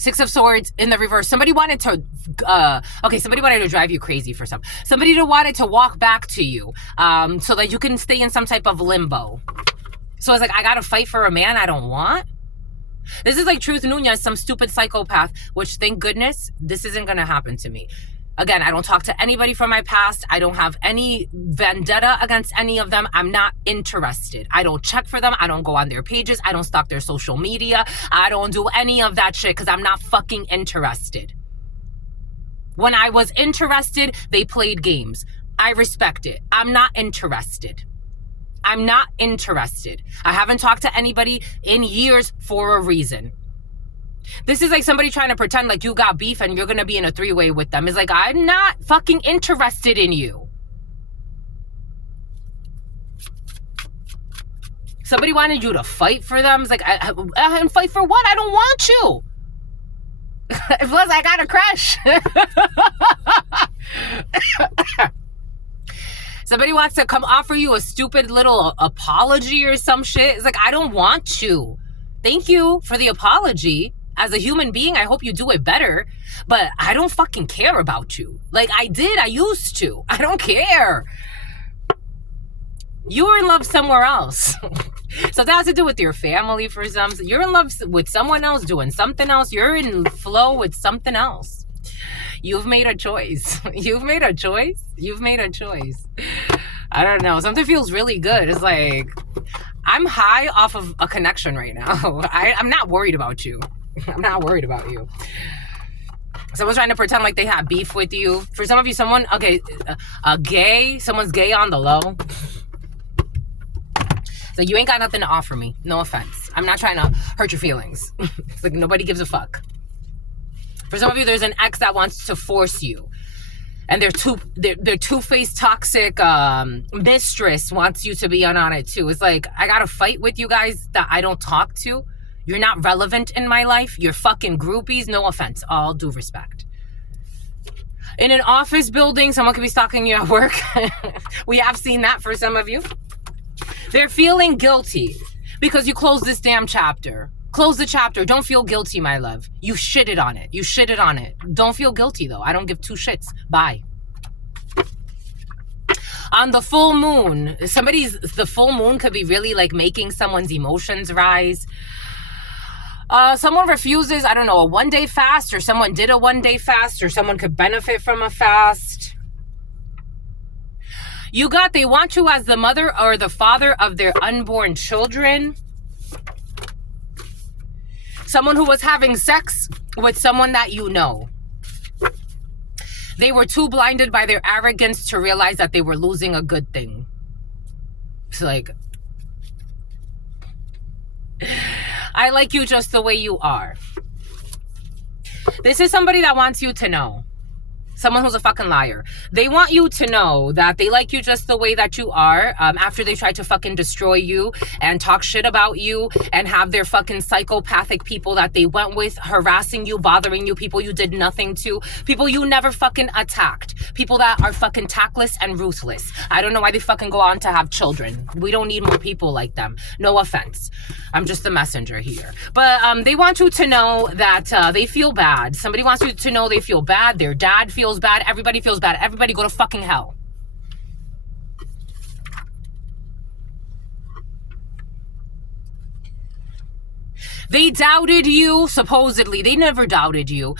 Six of Swords in the reverse. Somebody wanted to, somebody wanted to drive you crazy for some. Somebody wanted to walk back to you so that you can stay in some type of limbo. So it's like, I gotta fight for a man I don't want? This is like Truth Nunez, some stupid psychopath, which thank goodness, this isn't gonna happen to me. Again, I don't talk to anybody from my past. I don't have any vendetta against any of them. I'm not interested. I don't check for them. I don't go on their pages. I don't stalk their social media. I don't do any of that shit because I'm not fucking interested. When I was interested, they played games. I respect it. I'm not interested. I'm not interested. I haven't talked to anybody in years for a reason. This is like somebody trying to pretend like you got beef and you're going to be in a three-way with them. It's like, I'm not fucking interested in you. Somebody wanted you to fight for them. It's like, and fight for what? I don't want you. Plus, I got a crush. Somebody wants to come offer you a stupid little apology or some shit. It's like, I don't want you. Thank you for the apology. As a human being, I hope you do it better, but I don't fucking care about you. Like I used to. I don't care. You're in love somewhere else. So that has to do with your family for some. You're in love with someone else doing something else. You're in flow with something else. You've made a choice. You've made a choice. You've made a choice. I don't know. Something feels really good. It's like, I'm high off of a connection right now. I'm not worried about you. I'm not worried about you. Someone's trying to pretend like they have beef with you. For some of you, someone's gay on the low. So you ain't got nothing to offer me. No offense. I'm not trying to hurt your feelings. It's like nobody gives a fuck. For some of you, there's an ex that wants to force you. And their two-faced toxic mistress wants you to be in on it too. It's like, I gotta fight with you guys that I don't talk to. You're not relevant in my life. You're fucking groupies. No offense. All due respect. In an office building, someone could be stalking you at work. We have seen that for some of you. They're feeling guilty because you closed this damn chapter. Close the chapter. Don't feel guilty, my love. You shitted on it. You shitted on it. Don't feel guilty, though. I don't give two shits. Bye. On the full moon, the full moon could be really like making someone's emotions rise. Someone refuses, I don't know, a one-day fast, or someone did a one-day fast, or someone could benefit from a fast. They want you as the mother or the father of their unborn children. Someone who was having sex with someone that you know. They were too blinded by their arrogance to realize that they were losing a good thing. It's like, I like you just the way you are. This is somebody that wants you to know. Someone who's a fucking liar. They want you to know that they like you just the way that you are, after they try to fucking destroy you and talk shit about you and have their fucking psychopathic people that they went with harassing you, bothering you, people you did nothing to, people you never fucking attacked, people that are fucking tactless and ruthless. I don't know why they fucking go on to have children. We don't need more people like them. No offense. I'm just the messenger here. But they want you to know that they feel bad. Somebody wants you to know they feel bad. Their dad feels bad. Everybody feels bad. Everybody go to fucking hell. They doubted you, supposedly. They never doubted you.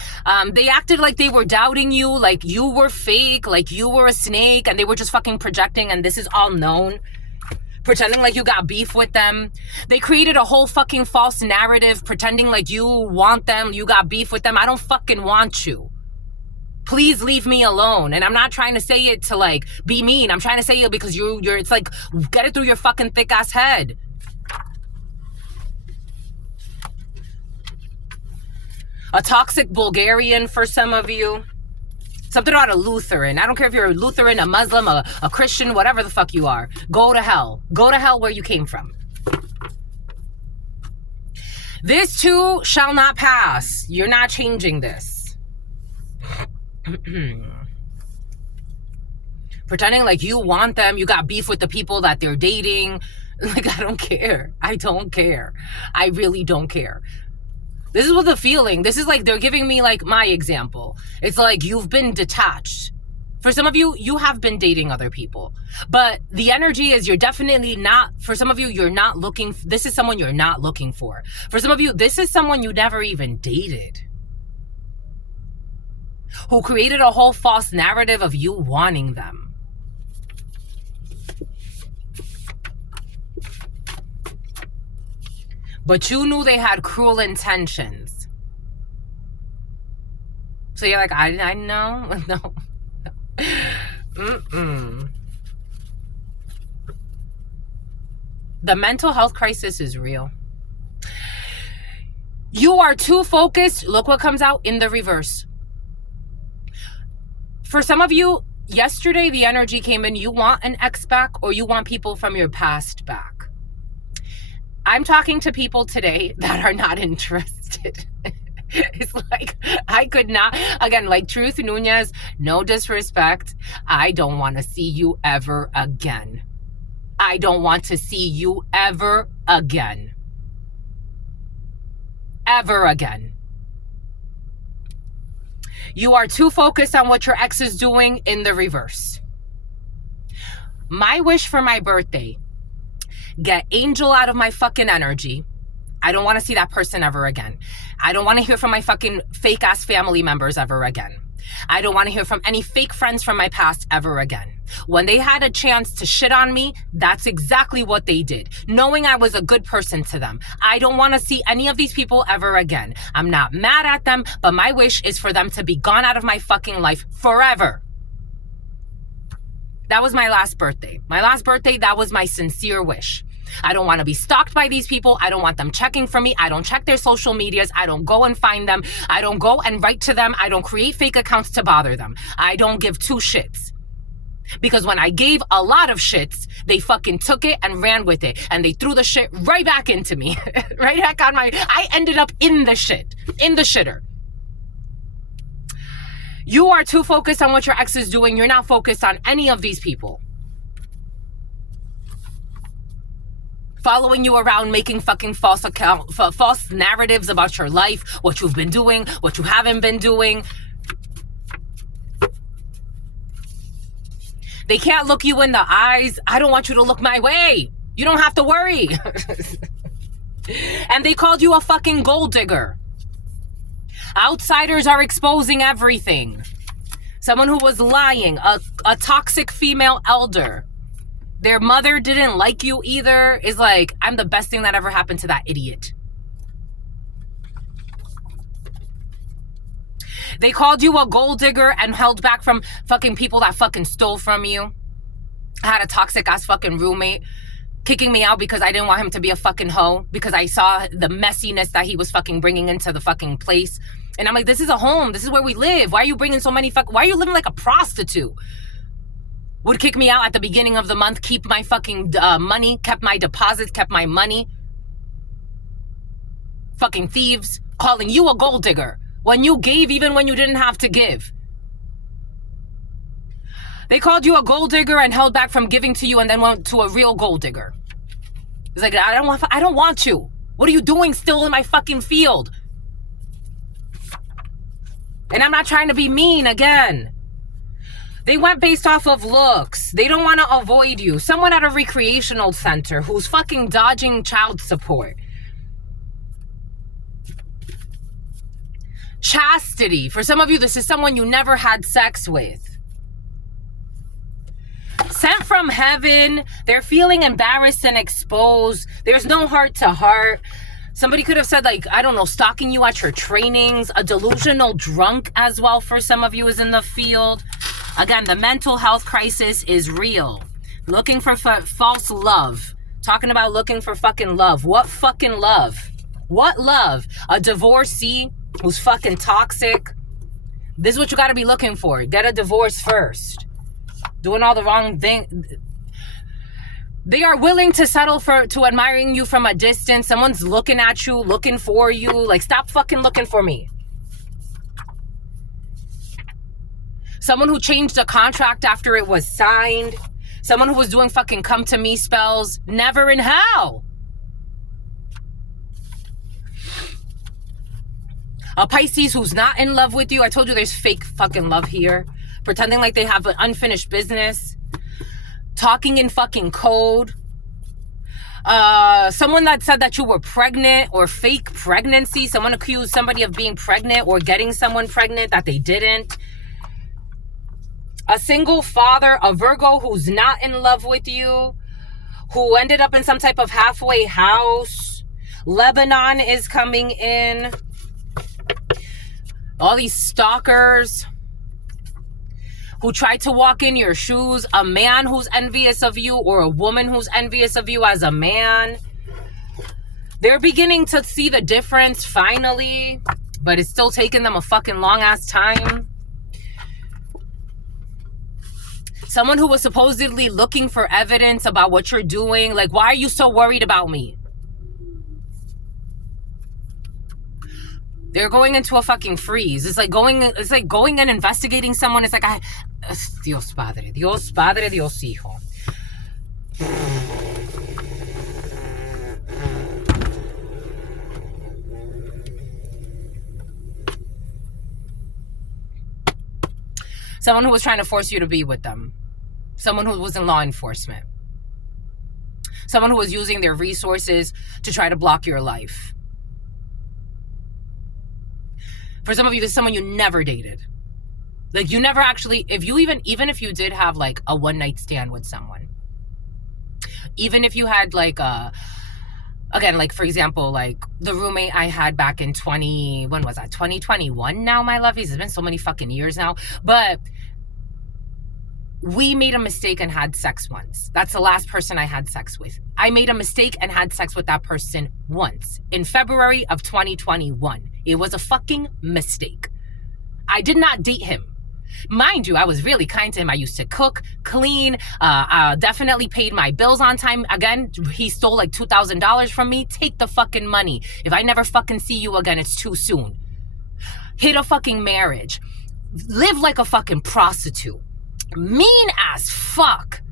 They acted like they were doubting you, like you were fake, like you were a snake, and they were just fucking projecting, and this is all known. Pretending like you got beef with them. They created a whole fucking false narrative, pretending like you want them, you got beef with them. I don't fucking want you. Please leave me alone. And I'm not trying to say it to like be mean. I'm trying to say it because you're it's like, get it through your fucking thick ass head. A toxic Bulgarian for some of you. Something about a Lutheran. I don't care if you're a Lutheran, a Muslim, a Christian, whatever the fuck you are. Go to hell. Go to hell where you came from. This too shall not pass. You're not changing this. Pretending like you want them. You got beef with the people that they're dating. Like, I don't care. I don't care. I really don't care. This is what the feeling. This is like they're giving me like my example. It's like you've been detached. For some of you, you have been dating other people. But the energy is you're definitely not, for some of you, you're not looking, this is someone you're not looking for. For some of you, this is someone you never even dated. Who created a whole false narrative of you wanting them. But you knew they had cruel intentions. So you're like, I know. No. The mental health crisis is real. You are too focused. Look what comes out in the reverse. For some of you, yesterday the energy came in, you want an ex back or you want people from your past back. I'm talking to people today that are not interested. It's like, I could not, again, like Truth Nunez, no disrespect. I don't want to see you ever again. I don't want to see you ever again. Ever again. You are too focused on what your ex is doing in the reverse. My wish for my birthday, get Angel out of my fucking energy. I don't want to see that person ever again. I don't want to hear from my fucking fake ass family members ever again. I don't want to hear from any fake friends from my past ever again. When they had a chance to shit on me, that's exactly what they did, knowing I was a good person to them. I don't want to see any of these people ever again. I'm not mad at them, but my wish is for them to be gone out of my fucking life forever. That was my last birthday. My last birthday, that was my sincere wish. I don't want to be stalked by these people. I don't want them checking for me. I don't check their social medias. I don't go and find them. I don't go and write to them. I don't create fake accounts to bother them. I don't give two shits. Because when I gave a lot of shits, they fucking took it and ran with it. And they threw the shit right back into me. Right back on I ended up in the shit. In the shitter. You are too focused on what your ex is doing. You're not focused on any of these people. Following you around, making fucking false narratives about your life, what you've been doing, what you haven't been doing. They can't look you in the eyes. I don't want you to look my way. You don't have to worry. And they called you a fucking gold digger. Outsiders are exposing everything. Someone who was lying, a toxic female elder. Their mother didn't like you either. Is like, I'm the best thing that ever happened to that idiot. They called you a gold digger and held back from fucking people that fucking stole from you. I had a toxic ass fucking roommate kicking me out because I didn't want him to be a fucking hoe, because I saw the messiness that he was fucking bringing into the fucking place. And I'm like, this is a home. This is where we live. Why are you bringing so many why are you living like a prostitute? Would kick me out at the beginning of the month, keep my fucking money, kept my deposits, kept my money. Fucking thieves, calling you a gold digger when you gave even when you didn't have to give. They called you a gold digger and held back from giving to you and then went to a real gold digger. It's like, I don't want you. What are you doing still in my fucking field? And I'm not trying to be mean again. They went based off of looks. They don't want to avoid you. Someone at a recreational center who's fucking dodging child support. Chastity. For some of you, this is someone you never had sex with. Sent from heaven. They're feeling embarrassed and exposed. There's no heart to heart. Somebody could have said, like, I don't know, stalking you at your trainings. A delusional drunk as well for some of you is in the field. Again, the mental health crisis is real. Looking for false love. Talking about looking for fucking love. What fucking love? What love? A divorcee who's fucking toxic? This is what you got to be looking for. Get a divorce first. Doing all the wrong thing. They are willing to settle to admiring you from a distance. Someone's looking at you, looking for you. Like, stop fucking looking for me. Someone who changed a contract after it was signed. Someone who was doing fucking come to me spells. Never in hell. A Pisces who's not in love with you. I told you there's fake fucking love here. Pretending like they have an unfinished business. Talking in fucking code. Someone that said that you were pregnant or fake pregnancy. Someone accused somebody of being pregnant or getting someone pregnant that they didn't. A single father, a Virgo who's not in love with you, who ended up in some type of halfway house. Lebanon is coming in. All these stalkers who tried to walk in your shoes. A man who's envious of you, or a woman who's envious of you as a man. They're beginning to see the difference finally, but it's still taking them a fucking long ass time. Someone who was supposedly looking for evidence about what you're doing. Like, why are you so worried about me? They're going into a fucking freeze. It's like going and investigating someone. It's like, Dios Padre, Dios Padre, Dios Hijo. Someone who was trying to force you to be with them. Someone who was in law enforcement. Someone who was using their resources to try to block your life. For some of you, this is someone you never dated. Like, you never actually, even if you did have like a one night stand with someone. Even if you had like again, like for example, like the roommate I had back in 2021 now, my lovies. It's been so many fucking years now. But we made a mistake and had sex once. That's the last person I had sex with. I made a mistake and had sex with that person once in February of 2021. It was a fucking mistake. I did not date him. Mind you, I was really kind to him. I used to cook, clean, definitely paid my bills on time. Again, he stole like $2,000 from me. Take the fucking money. If I never fucking see you again, it's too soon. Hit a fucking marriage. Live like a fucking prostitute. Mean as fuck.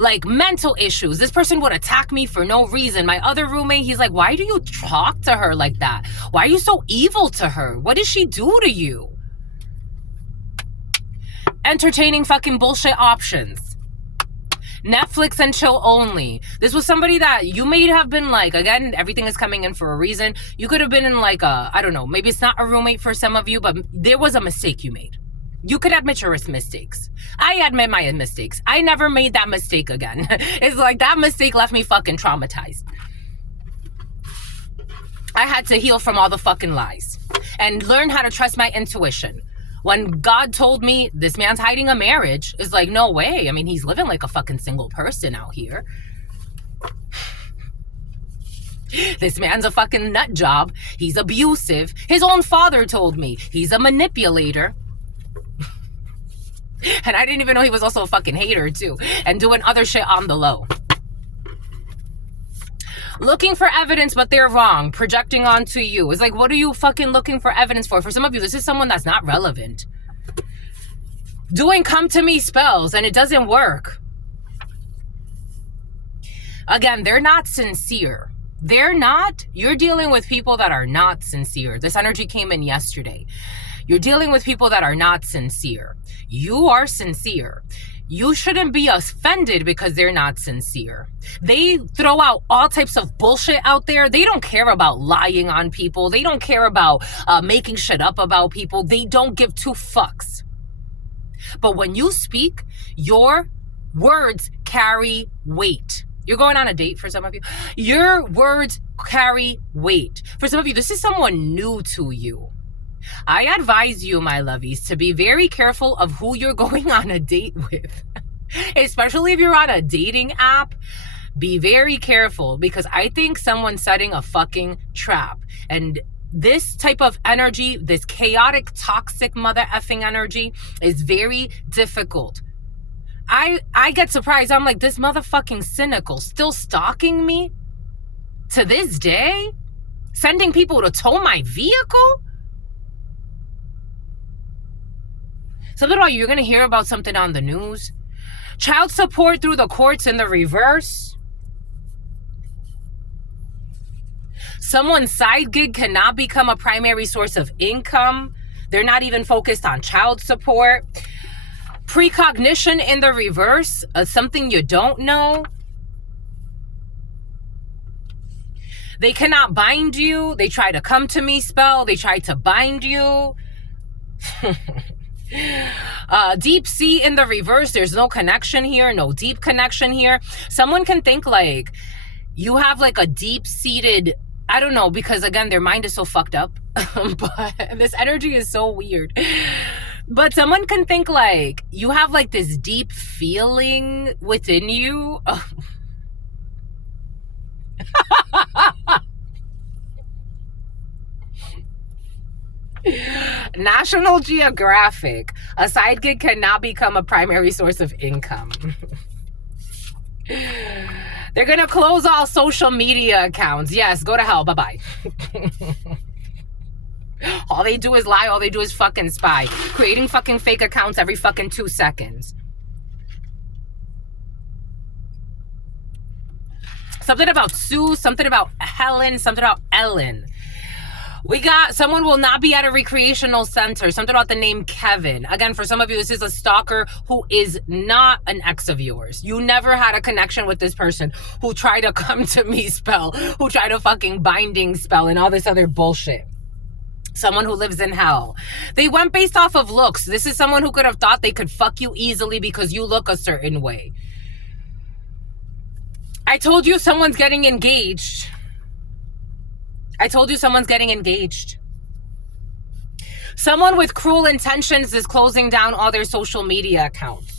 Like mental issues. This person would attack me for no reason. My other roommate, he's like, why do you talk to her like that? Why are you so evil to her? What did she do to you? Entertaining fucking bullshit options. Netflix and chill only. This was somebody that you may have been like, again, everything is coming in for a reason. You could have been in like I don't know, maybe it's not a roommate for some of you, but there was a mistake you made. You could admit your mistakes. I admit my mistakes. I never made that mistake again. It's like that mistake left me fucking traumatized. I had to heal from all the fucking lies and learn how to trust my intuition. When God told me this man's hiding a marriage, it's like, no way. I mean, he's living like a fucking single person out here. This man's a fucking nut job. He's abusive. His own father told me he's a manipulator. And I didn't even know he was also a fucking hater too. And doing other shit on the low. Looking for evidence, but they're wrong. Projecting onto you. It's like, what are you fucking looking for evidence for? For some of you, this is someone that's not relevant. Doing come to me spells and it doesn't work. Again, they're not sincere. They're not. You're dealing with people that are not sincere. This energy came in yesterday. You're dealing with people that are not sincere. You are sincere. You shouldn't be offended because they're not sincere. They throw out all types of bullshit out there. They don't care about lying on people. They don't care about making shit up about people. They don't give two fucks. But when you speak, your words carry weight. You're going on a date for some of you. Your words carry weight. For some of you, this is someone new to you. I advise you, my lovies, to be very careful of who you're going on a date with. Especially if you're on a dating app. Be very careful because I think someone's setting a fucking trap. And this type of energy, this chaotic, toxic mother effing energy is very difficult. I get surprised. I'm like, this motherfucking cynical still stalking me to this day? Sending people to tow my vehicle? Something about you're going to hear about something on the news. Child support through the courts in the reverse. Someone's side gig cannot become a primary source of income. They're not even focused on child support. Precognition in the reverse, something you don't know. They cannot bind you. They try to come to me spell. They try to bind you. Deep sea in the reverse. There's no connection here. No deep connection here. Someone can think like you have like a deep-seated, I don't know, because again, their mind is so fucked up. But this energy is so weird. But someone can think like you have like this deep feeling within you. National Geographic. A side gig cannot become a primary source of income. They're gonna close all social media accounts. Yes, go to hell. Bye-bye. All they do is lie. All they do is fucking spy. Creating fucking fake accounts every fucking 2 seconds. Something about Sue, something about Helen, something about Ellen. We got someone will not be at a recreational center. Something about the name Kevin. Again, for some of you, this is a stalker who is not an ex of yours. You never had a connection with this person who tried to come to me spell, who tried to fucking binding spell and all this other bullshit. Someone who lives in hell. They went based off of looks. This is someone who could have thought they could fuck you easily because you look a certain way. I told you someone's getting engaged. Someone with cruel intentions is closing down all their social media accounts.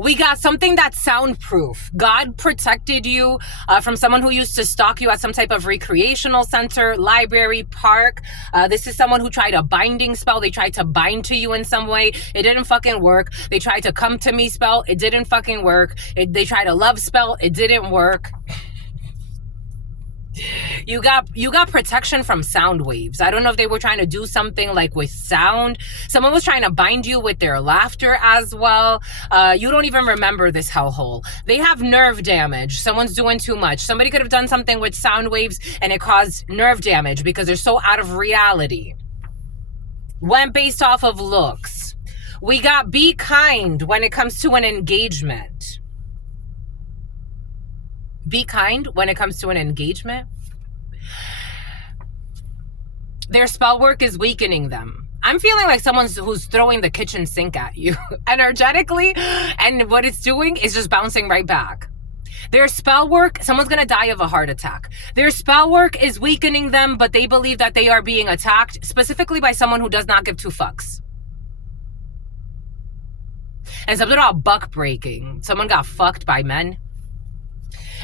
We got something that's soundproof. God protected you from someone who used to stalk you at some type of recreational center, library, park. This is someone who tried a binding spell. They tried to bind to you in some way. It didn't fucking work. They tried to come to me spell. It didn't fucking work. They tried a love spell. It didn't work. You got protection from sound waves. I don't know if they were trying to do something like with sound. Someone was trying to bind you with their laughter as well. You don't even remember this hellhole. They have nerve damage. Someone's doing too much. Somebody could have done something with sound waves and it caused nerve damage because they're so out of reality. Went based off of looks. We got be kind when it comes to an engagement. Be kind when it comes to an engagement. Their spell work is weakening them. I'm feeling like someone who's throwing the kitchen sink at you energetically, and what it's doing is just bouncing right back. Their spell work, someone's going to die of a heart attack. Their spell work is weakening them, but they believe that they are being attacked, specifically by someone who does not give two fucks. And something about buck breaking. Someone got fucked by men.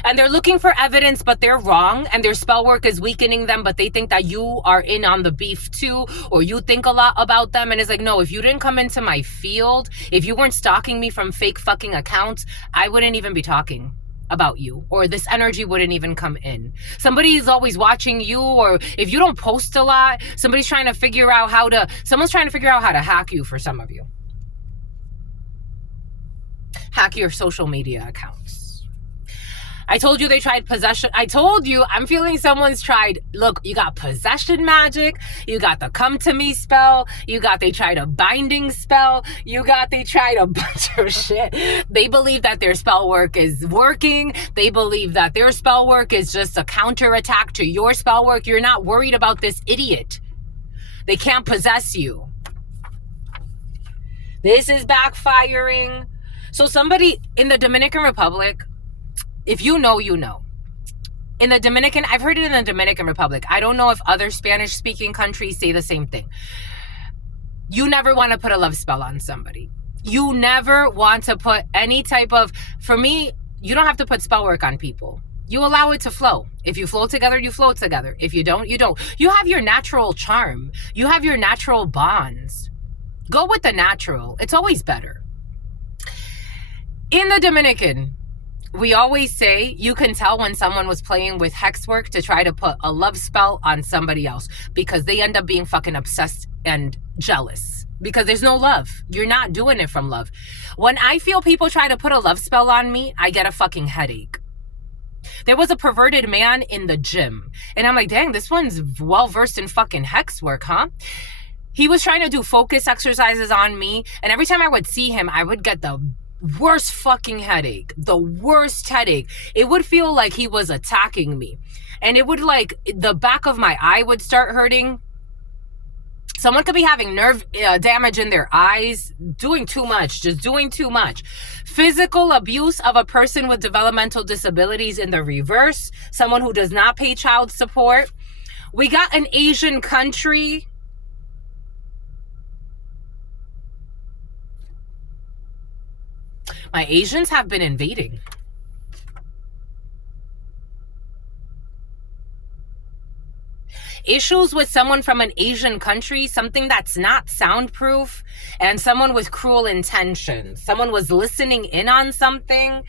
And they're looking for evidence, but they're wrong. And their spell work is weakening them, but they think that you are in on the beef too, or you think a lot about them. And it's like, no, if you didn't come into my field, if you weren't stalking me from fake fucking accounts, I wouldn't even be talking about you, or this energy wouldn't even come in. Somebody's always watching you, or if you don't post a lot, someone's trying to figure out how to hack you. For some of you, hack your social media accounts. I told you they tried possession. I told you, I'm feeling someone's tried. Look, you got possession magic. You got the come to me spell. They tried a binding spell. They tried a bunch of shit. They believe that their spell work is working. They believe that their spell work is just a counterattack to your spell work. You're not worried about this idiot. They can't possess you. This is backfiring. So somebody in the Dominican Republic, if you know, you know. In the Dominican, I've heard it in the Dominican Republic. I don't know if other Spanish-speaking countries say the same thing. You never want to put a love spell on somebody. You never want to put any type of... For me, you don't have to put spell work on people. You allow it to flow. If you flow together, you flow together. If you don't, you don't. You have your natural charm. You have your natural bonds. Go with the natural. It's always better. In the Dominican... We always say you can tell when someone was playing with hex work to try to put a love spell on somebody else because they end up being fucking obsessed and jealous because there's no love. You're not doing it from love. When I feel people try to put a love spell on me, I get a fucking headache There was a perverted man in the gym. And I'm like, dang, this one's well-versed in fucking hex work, huh? He was trying to do focus exercises on me. And every time I would see him, I would get the worst fucking headache. The worst headache. It would feel like he was attacking me. And it would like, the back of my eye would start hurting. Someone could be having nerve damage in their eyes, doing too much, just doing too much. Physical abuse of a person with developmental disabilities in the reverse. Someone who does not pay child support. We got an Asian country. My Asians have been invading. Issues with someone from an Asian country, something that's not soundproof, and someone with cruel intentions. Someone was listening in on something,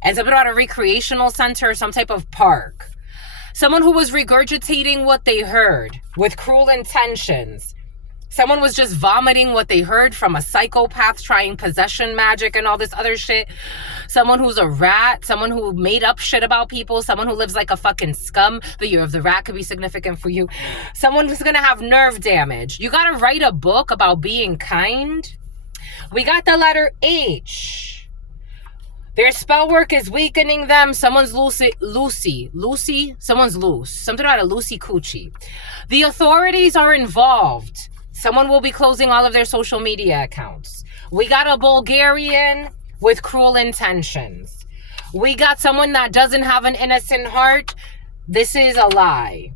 and something about a recreational center or some type of park. Someone who was regurgitating what they heard with cruel intentions. Someone was just vomiting what they heard from a psychopath trying possession magic and all this other shit. Someone who's a rat. Someone who made up shit about people. Someone who lives like a fucking scum. The year of the rat could be significant for you. Someone who's gonna have nerve damage. You gotta write a book about being kind. We got the letter H. Their spell work is weakening them. Someone's Lucy. Someone's loose. Something about a Lucy coochie. The authorities are involved. Someone will be closing all of their social media accounts. We got a Bulgarian with cruel intentions. We got someone that doesn't have an innocent heart. This is a lie.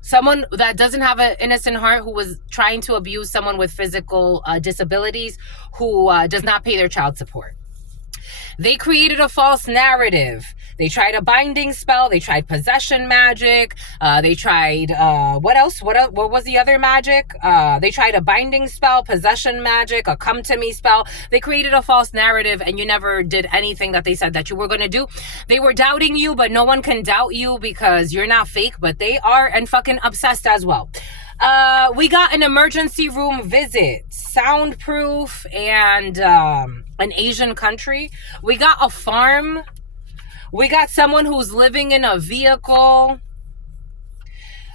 Someone that doesn't have an innocent heart who was trying to abuse someone with physical disabilities who does not pay their child support. They created a false narrative. They tried a binding spell. They tried possession magic. They tried, what else? What was the other magic? They tried a binding spell, possession magic, a come to me spell. They created a false narrative and you never did anything that they said that you were going to do. They were doubting you, but no one can doubt you because you're not fake, but they are, and fucking obsessed as well. We got an emergency room visit, soundproof, and an Asian country. We got a farm. We got someone who's living in a vehicle.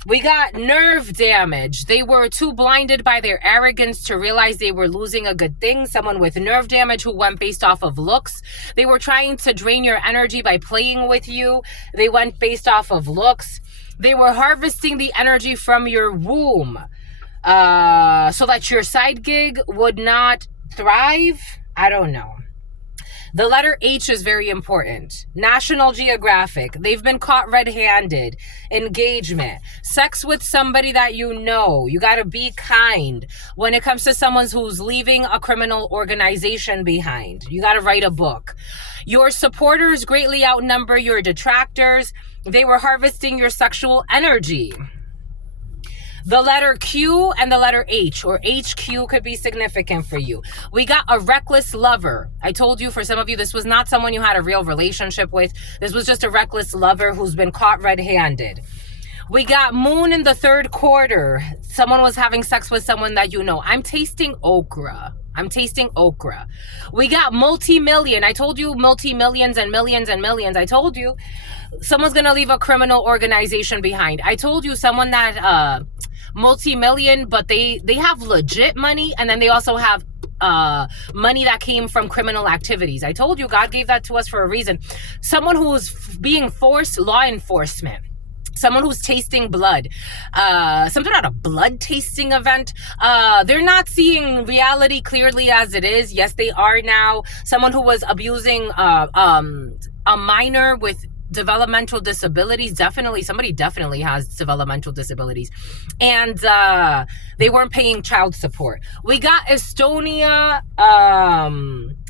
We got nerve damage. They were too blinded by their arrogance to realize they were losing a good thing. Someone with nerve damage who went based off of looks. They were trying to drain your energy by playing with you. They went based off of looks. They were harvesting the energy from your womb so that your side gig would not thrive. I don't know. The letter H is very important. National Geographic. They've been caught red-handed. Engagement. Sex with somebody that you know. You got to be kind. When it comes to someone who's leaving a criminal organization behind, you got to write a book. Your supporters greatly outnumber your detractors. They were harvesting your sexual energy. The letter Q and the letter H, or HQ, could be significant for you. We got a reckless lover. I told you, for some of you, this was not someone you had a real relationship with. This was just a reckless lover who's been caught red-handed. We got moon in the third quarter. Someone was having sex with someone that you know. I'm tasting okra. We got multi-million. I told you multi-millions and millions and millions. I told you someone's going to leave a criminal organization behind. I told you someone that multi-million, but they have legit money, and then they also have money that came from criminal activities. I told you God gave that to us for a reason. Someone who's being forced law enforcement. Someone who's tasting blood. Something about a blood tasting event. They're not seeing reality clearly as it is. Yes, they are now. Someone who was abusing a minor with developmental disabilities. Somebody definitely has developmental disabilities. And they weren't paying child support. We got Estonia.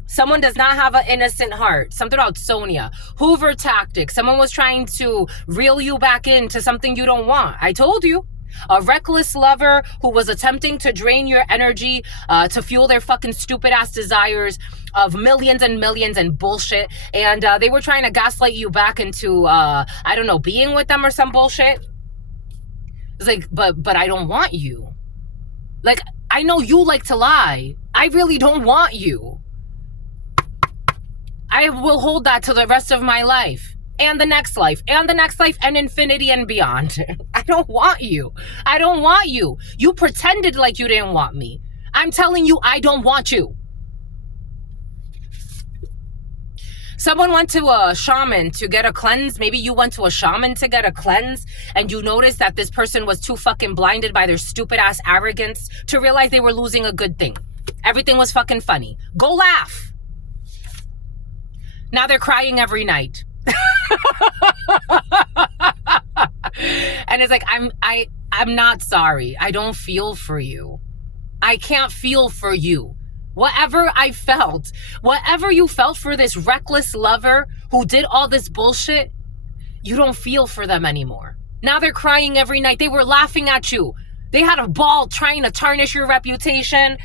Someone does not have an innocent heart. Something about Sonia. Hoover tactics. Someone was trying to reel you back into something you don't want. I told you. A reckless lover who was attempting to drain your energy to fuel their fucking stupid ass desires of millions and millions and bullshit. And they were trying to gaslight you back into, I don't know, being with them or some bullshit. It's like, but I don't want you. Like, I know you like to lie. I really don't want you. I will hold that to the rest of my life. And the next life, and the next life, and infinity and beyond. I don't want you. I don't want you. You pretended like you didn't want me. I'm telling you, I don't want you. Someone went to a shaman to get a cleanse. Maybe you went to a shaman to get a cleanse, and you noticed that this person was too fucking blinded by their stupid ass arrogance to realize they were losing a good thing. Everything was fucking funny. Go laugh. Now they're crying every night. And it's like, I'm not sorry. I don't feel for you. I can't feel for you. Whatever I felt, whatever you felt for this reckless lover who did all this bullshit, you don't feel for them anymore. Now they're crying every night. They were laughing at you. They had a ball trying to tarnish your reputation,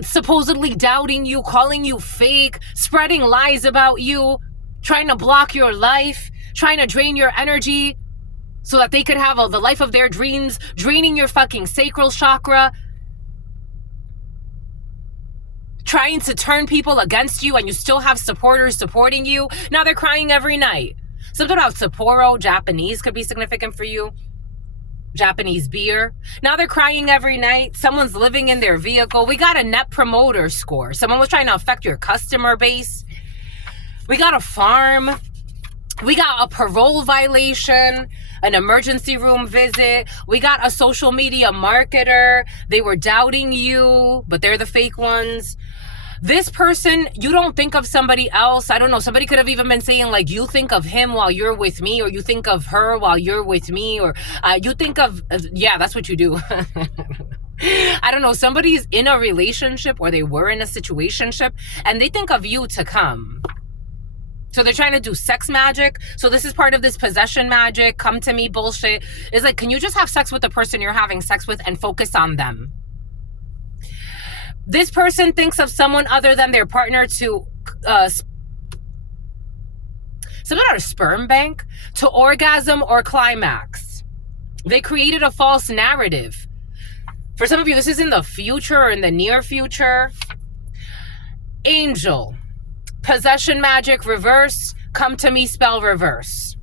supposedly doubting you, calling you fake, spreading lies about you, trying to block your life, trying to drain your energy so that they could have the life of their dreams, draining your fucking sacral chakra, trying to turn people against you, and you still have supporters supporting you. Now they're crying every night. Something about Sapporo, Japanese, could be significant for you. Japanese beer. Now they're crying every night. Someone's living in their vehicle. We got a net promoter score. Someone was trying to affect your customer base. We got a farm. We got a parole violation, an emergency room visit. We got a social media marketer. They were doubting you, but they're the fake ones. This person, you don't think of somebody else. I don't know. Somebody could have even been saying, like, you think of him while you're with me, or you think of her while you're with me, or you think of, yeah, that's what you do. I don't know. Somebody's in a relationship, or they were in a situationship, and they think of you to come. So they're trying to do sex magic. So this is part of this possession magic, come to me bullshit. It's like, can you just have sex with the person you're having sex with and focus on them? This person thinks of someone other than their partner to something out of sperm bank, to orgasm or climax. They created a false narrative. For some of you, this is in the future or in the near future. Angel. Possession magic reverse. Come to me spell reverse.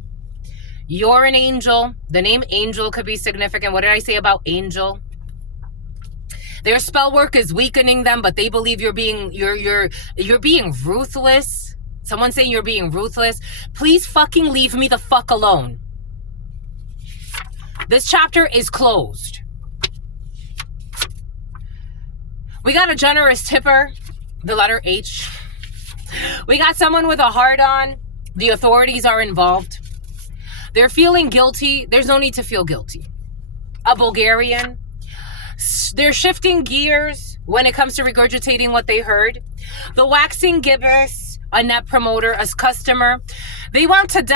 You're an angel. The name angel could be significant. What did I say about angel? Their spell work is weakening them, but they believe you're being ruthless. Someone's saying you're being ruthless. Please fucking leave me the fuck alone. This chapter is closed. We got a generous tipper, the letter H. We got someone with a heart on. The authorities are involved. They're feeling guilty. There's no need to feel guilty. A Bulgarian. They're shifting gears when it comes to regurgitating what they heard. The waxing gibbous, a net promoter, a customer. They can't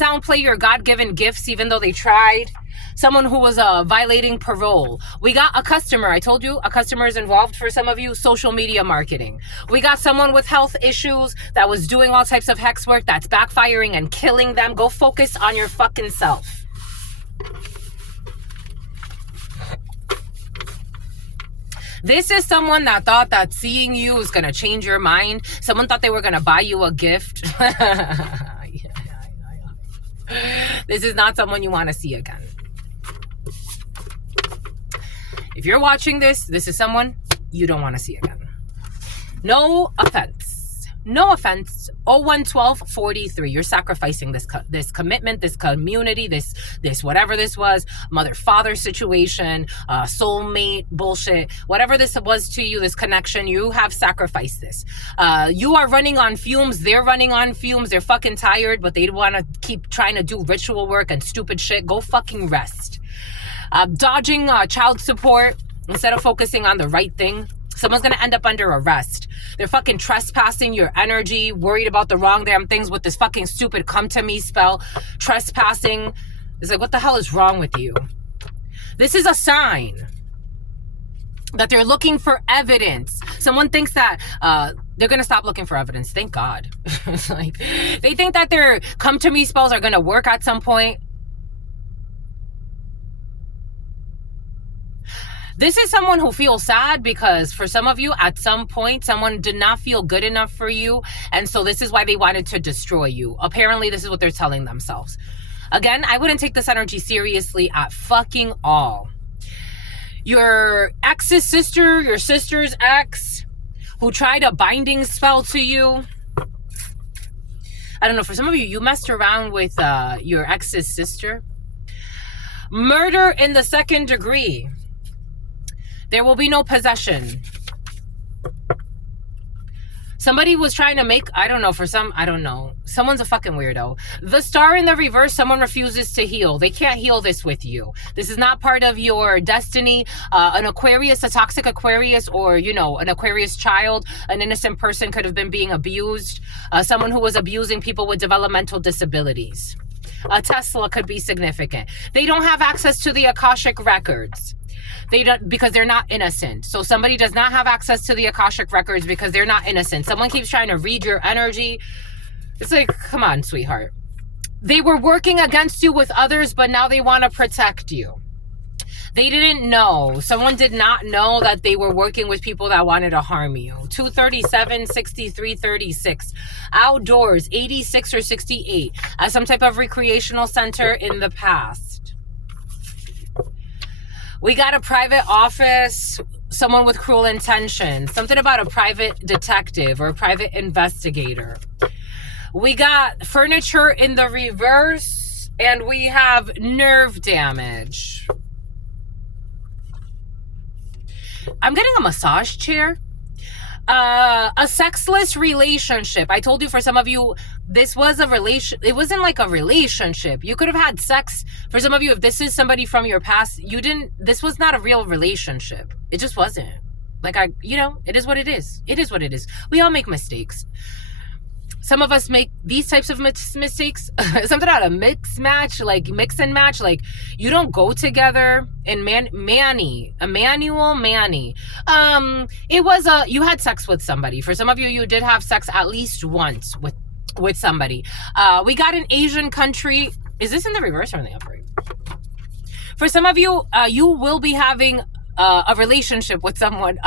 downplay your God-given gifts even though they tried. Someone who was violating parole. We got a customer. I told you a customer is involved for some of you. Social media marketing. We got someone with health issues that was doing all types of hex work that's backfiring and killing them. Go focus on your fucking self. This is someone that thought that seeing you was going to change your mind. Someone thought they were going to buy you a gift. This is not someone you want to see again. If you're watching this, this is someone you don't want to see again. No offense. No offense. 01-12-43. You're sacrificing this commitment, this community, this whatever this was, mother-father situation, soulmate bullshit, whatever this was to you, this connection, you have sacrificed this. You are running on fumes. They're running on fumes. They're fucking tired, but they want to keep trying to do ritual work and stupid shit. Go fucking rest. Dodging child support instead of focusing on the right thing. Someone's going to end up under arrest. They're fucking trespassing your energy, worried about the wrong damn things with this fucking stupid come to me spell. Trespassing. It's like, what the hell is wrong with you? This is a sign that they're looking for evidence. Someone thinks that they're going to stop looking for evidence. Thank God. It's like, they think that their come to me spells are going to work at some point. This is someone who feels sad because for some of you, at some point, someone did not feel good enough for you. And so this is why they wanted to destroy you. Apparently, this is what they're telling themselves. Again, I wouldn't take this energy seriously at fucking all. Your ex's sister, your sister's ex, who tried a binding spell to you. I don't know, for some of you, you messed around with your ex's sister. Murder in the 2nd degree. There will be no possession. Somebody was trying to make, I don't know, someone's a fucking weirdo. The Star in the reverse, someone refuses to heal. They can't heal this with you. This is not part of your destiny. An Aquarius, a toxic Aquarius, or, an Aquarius child, an innocent person could have been being abused. Someone who was abusing people with developmental disabilities. A Tesla could be significant. They don't have access to the Akashic records. They don't, because they're not innocent. So somebody does not have access to the Akashic records because they're not innocent. Someone keeps trying to read your energy. It's like, come on, sweetheart. They were working against you with others, but now they want to protect you. They didn't know. Someone did not know that they were working with people that wanted to harm you. 237, 63, 36. Outdoors, 86 or 68. At some type of recreational center in the past. We got a private office, someone with cruel intentions, something about a private detective or a private investigator. We got furniture in the reverse, and we have nerve damage. I'm getting a massage chair. A sexless relationship. I told you, for some of you, this was a relation. It wasn't like a relationship. You could have had sex. For some of you, if this is somebody from your past, this was not a real relationship. It just wasn't. Like, it is what it is. It is what it is. We all make mistakes. Some of us make these types of mistakes. Something out of mix and match. Like, you don't go together. And Manny. It was you had sex with somebody. For some of you, you did have sex at least once with somebody. We got an Asian country. Is this in the reverse or in the upright? For some of you, you will be having a relationship with someone,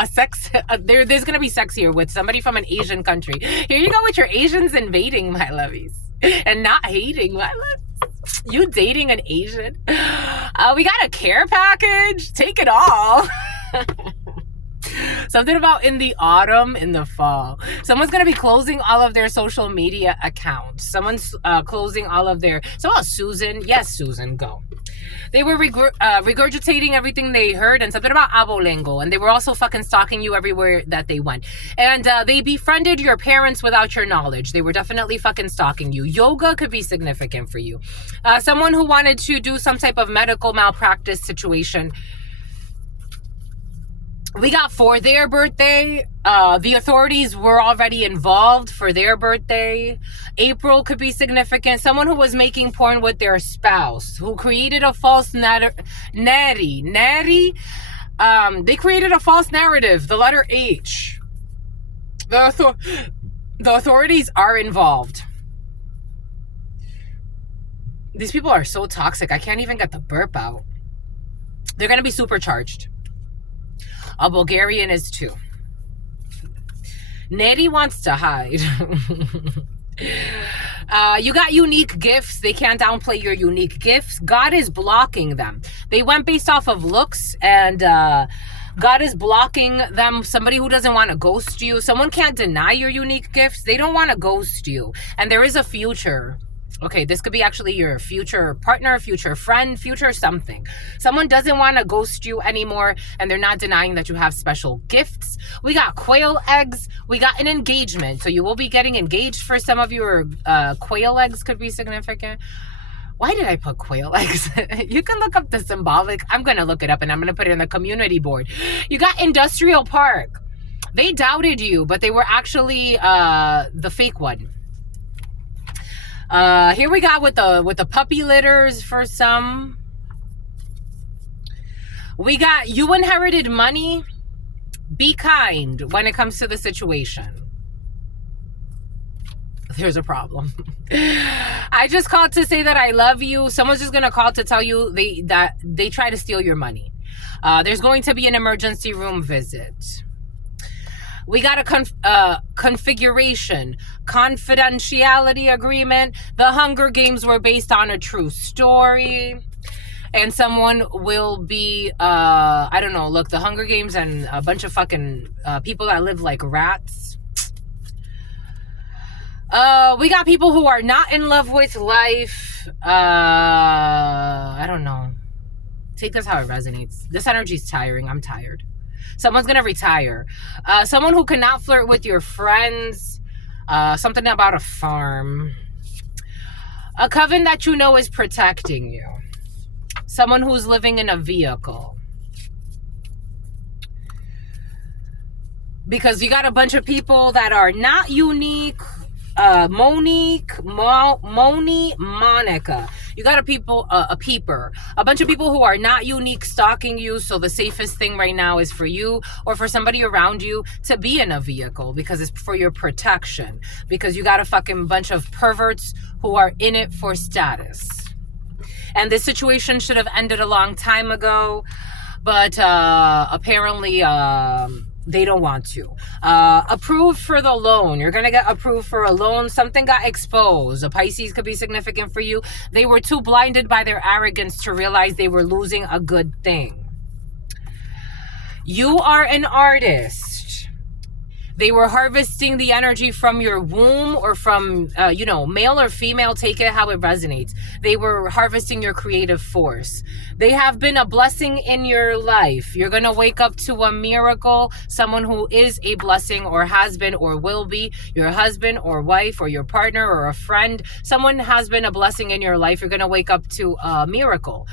there's going to be sex here with somebody from an Asian country. Here you go with your Asians invading, my lovies, and not hating, my loves. You dating an Asian? We got a care package. Take it all. Something about in the autumn, in the fall. Someone's going to be closing all of their social media accounts. Someone's closing all of their... So, Susan. Yes, Susan, go. They were regurgitating everything they heard, and something about abolengo. And they were also fucking stalking you everywhere that they went. And they befriended your parents without your knowledge. They were definitely fucking stalking you. Yoga could be significant for you. Someone who wanted to do some type of medical malpractice situation. We got for their birthday. The authorities were already involved for their birthday. April could be significant. Someone who was making porn with their spouse, who created a false they created a false narrative. The letter H. The authorities are involved. These people are so toxic. I can't even get the burp out. They're going to be supercharged. A Bulgarian is too. Neri wants to hide. You got unique gifts. They can't downplay your unique gifts. God is blocking them. They went based off of looks, and God is blocking them. Somebody who doesn't want to ghost you. Someone can't deny your unique gifts. They don't want to ghost you. And there is a future. Okay, this could be actually your future partner, future friend, future something. Someone doesn't want to ghost you anymore, and they're not denying that you have special gifts. We got quail eggs. We got an engagement. So you will be getting engaged for some of your quail eggs could be significant. Why did I put quail eggs? You can look up the symbolic. I'm going to look it up, and I'm going to put it in the community board. You got industrial park. They doubted you, but they were actually the fake one. Here we got with the puppy litters for some. We got you inherited money. Be kind when it comes to the situation. There's a problem. I just called to say that I love you. Someone's just gonna call to tell you that they try to steal your money. There's going to be an emergency room visit. We got a configuration, confidentiality agreement. The Hunger Games were based on a true story. And someone will be, I don't know, look, the Hunger Games and a bunch of fucking people that live like rats. We got people who are not in love with life. I don't know. Take this how it resonates. This energy is tiring. I'm tired. Someone's going to retire. Someone who cannot flirt with your friends. Something about a farm. A coven that you know is protecting you. Someone who's living in a vehicle. Because you got a bunch of people that are not unique. Monique, Moni, Monica. You got a peeper. A bunch of people who are not unique stalking you. So the safest thing right now is for you or for somebody around you to be in a vehicle because it's for your protection. Because you got a fucking bunch of perverts who are in it for status. And this situation should have ended a long time ago, but apparently they don't want to. Approved for the loan. You're going to get approved for a loan. Something got exposed. A Pisces could be significant for you. They were too blinded by their arrogance to realize they were losing a good thing. You are an artist. They were harvesting the energy from your womb or from, male or female, take it how it resonates. They were harvesting your creative force. They have been a blessing in your life. You're going to wake up to a miracle. Someone who is a blessing or has been or will be your husband or wife or your partner or a friend. Someone has been a blessing in your life. You're going to wake up to a miracle.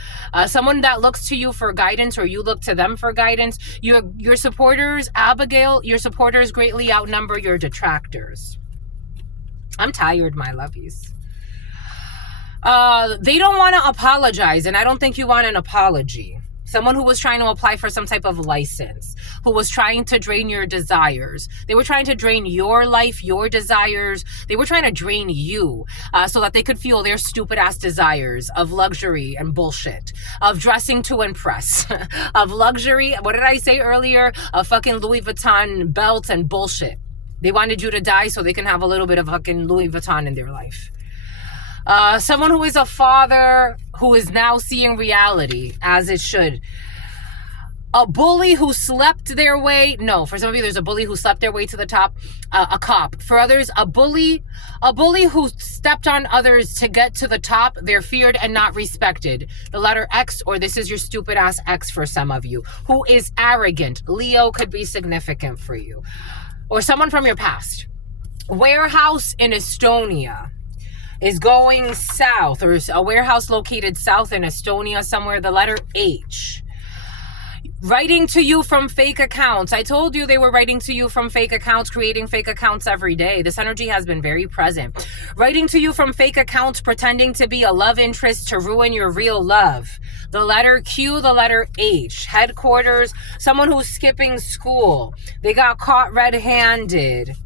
Someone that looks to you for guidance or you look to them for guidance. Your supporters, Abigail, your supporters greatly outnumber your detractors. I'm tired, my lovies. They don't want to apologize, and I don't think you want an apology. Someone who was trying to apply for some type of license, who was trying to drain your desires. They were trying to drain your life, your desires. They were trying to drain you so that they could fuel their stupid ass desires of luxury and bullshit, of dressing to impress, of luxury. What did I say earlier? Of fucking Louis Vuitton belts and bullshit. They wanted you to die so they can have a little bit of fucking Louis Vuitton in their life. Someone who is a father who is now seeing reality as it should. A bully who slept their way. No, for some of you, there's a bully who slept their way to the top. A cop. For others, a bully who stepped on others to get to the top. They're feared and not respected. The letter X, or this is your stupid ass X for some of you, who is arrogant. Leo could be significant for you. Or someone from your past. Warehouse in Estonia is going south, or a warehouse located south in Estonia somewhere, the letter H. Writing to you from fake accounts. I told you they were writing to you from fake accounts, creating fake accounts every day. This energy has been very present. Writing to you from fake accounts, pretending to be a love interest to ruin your real love. The letter Q, the letter H. Headquarters, someone who's skipping school. They got caught red-handed.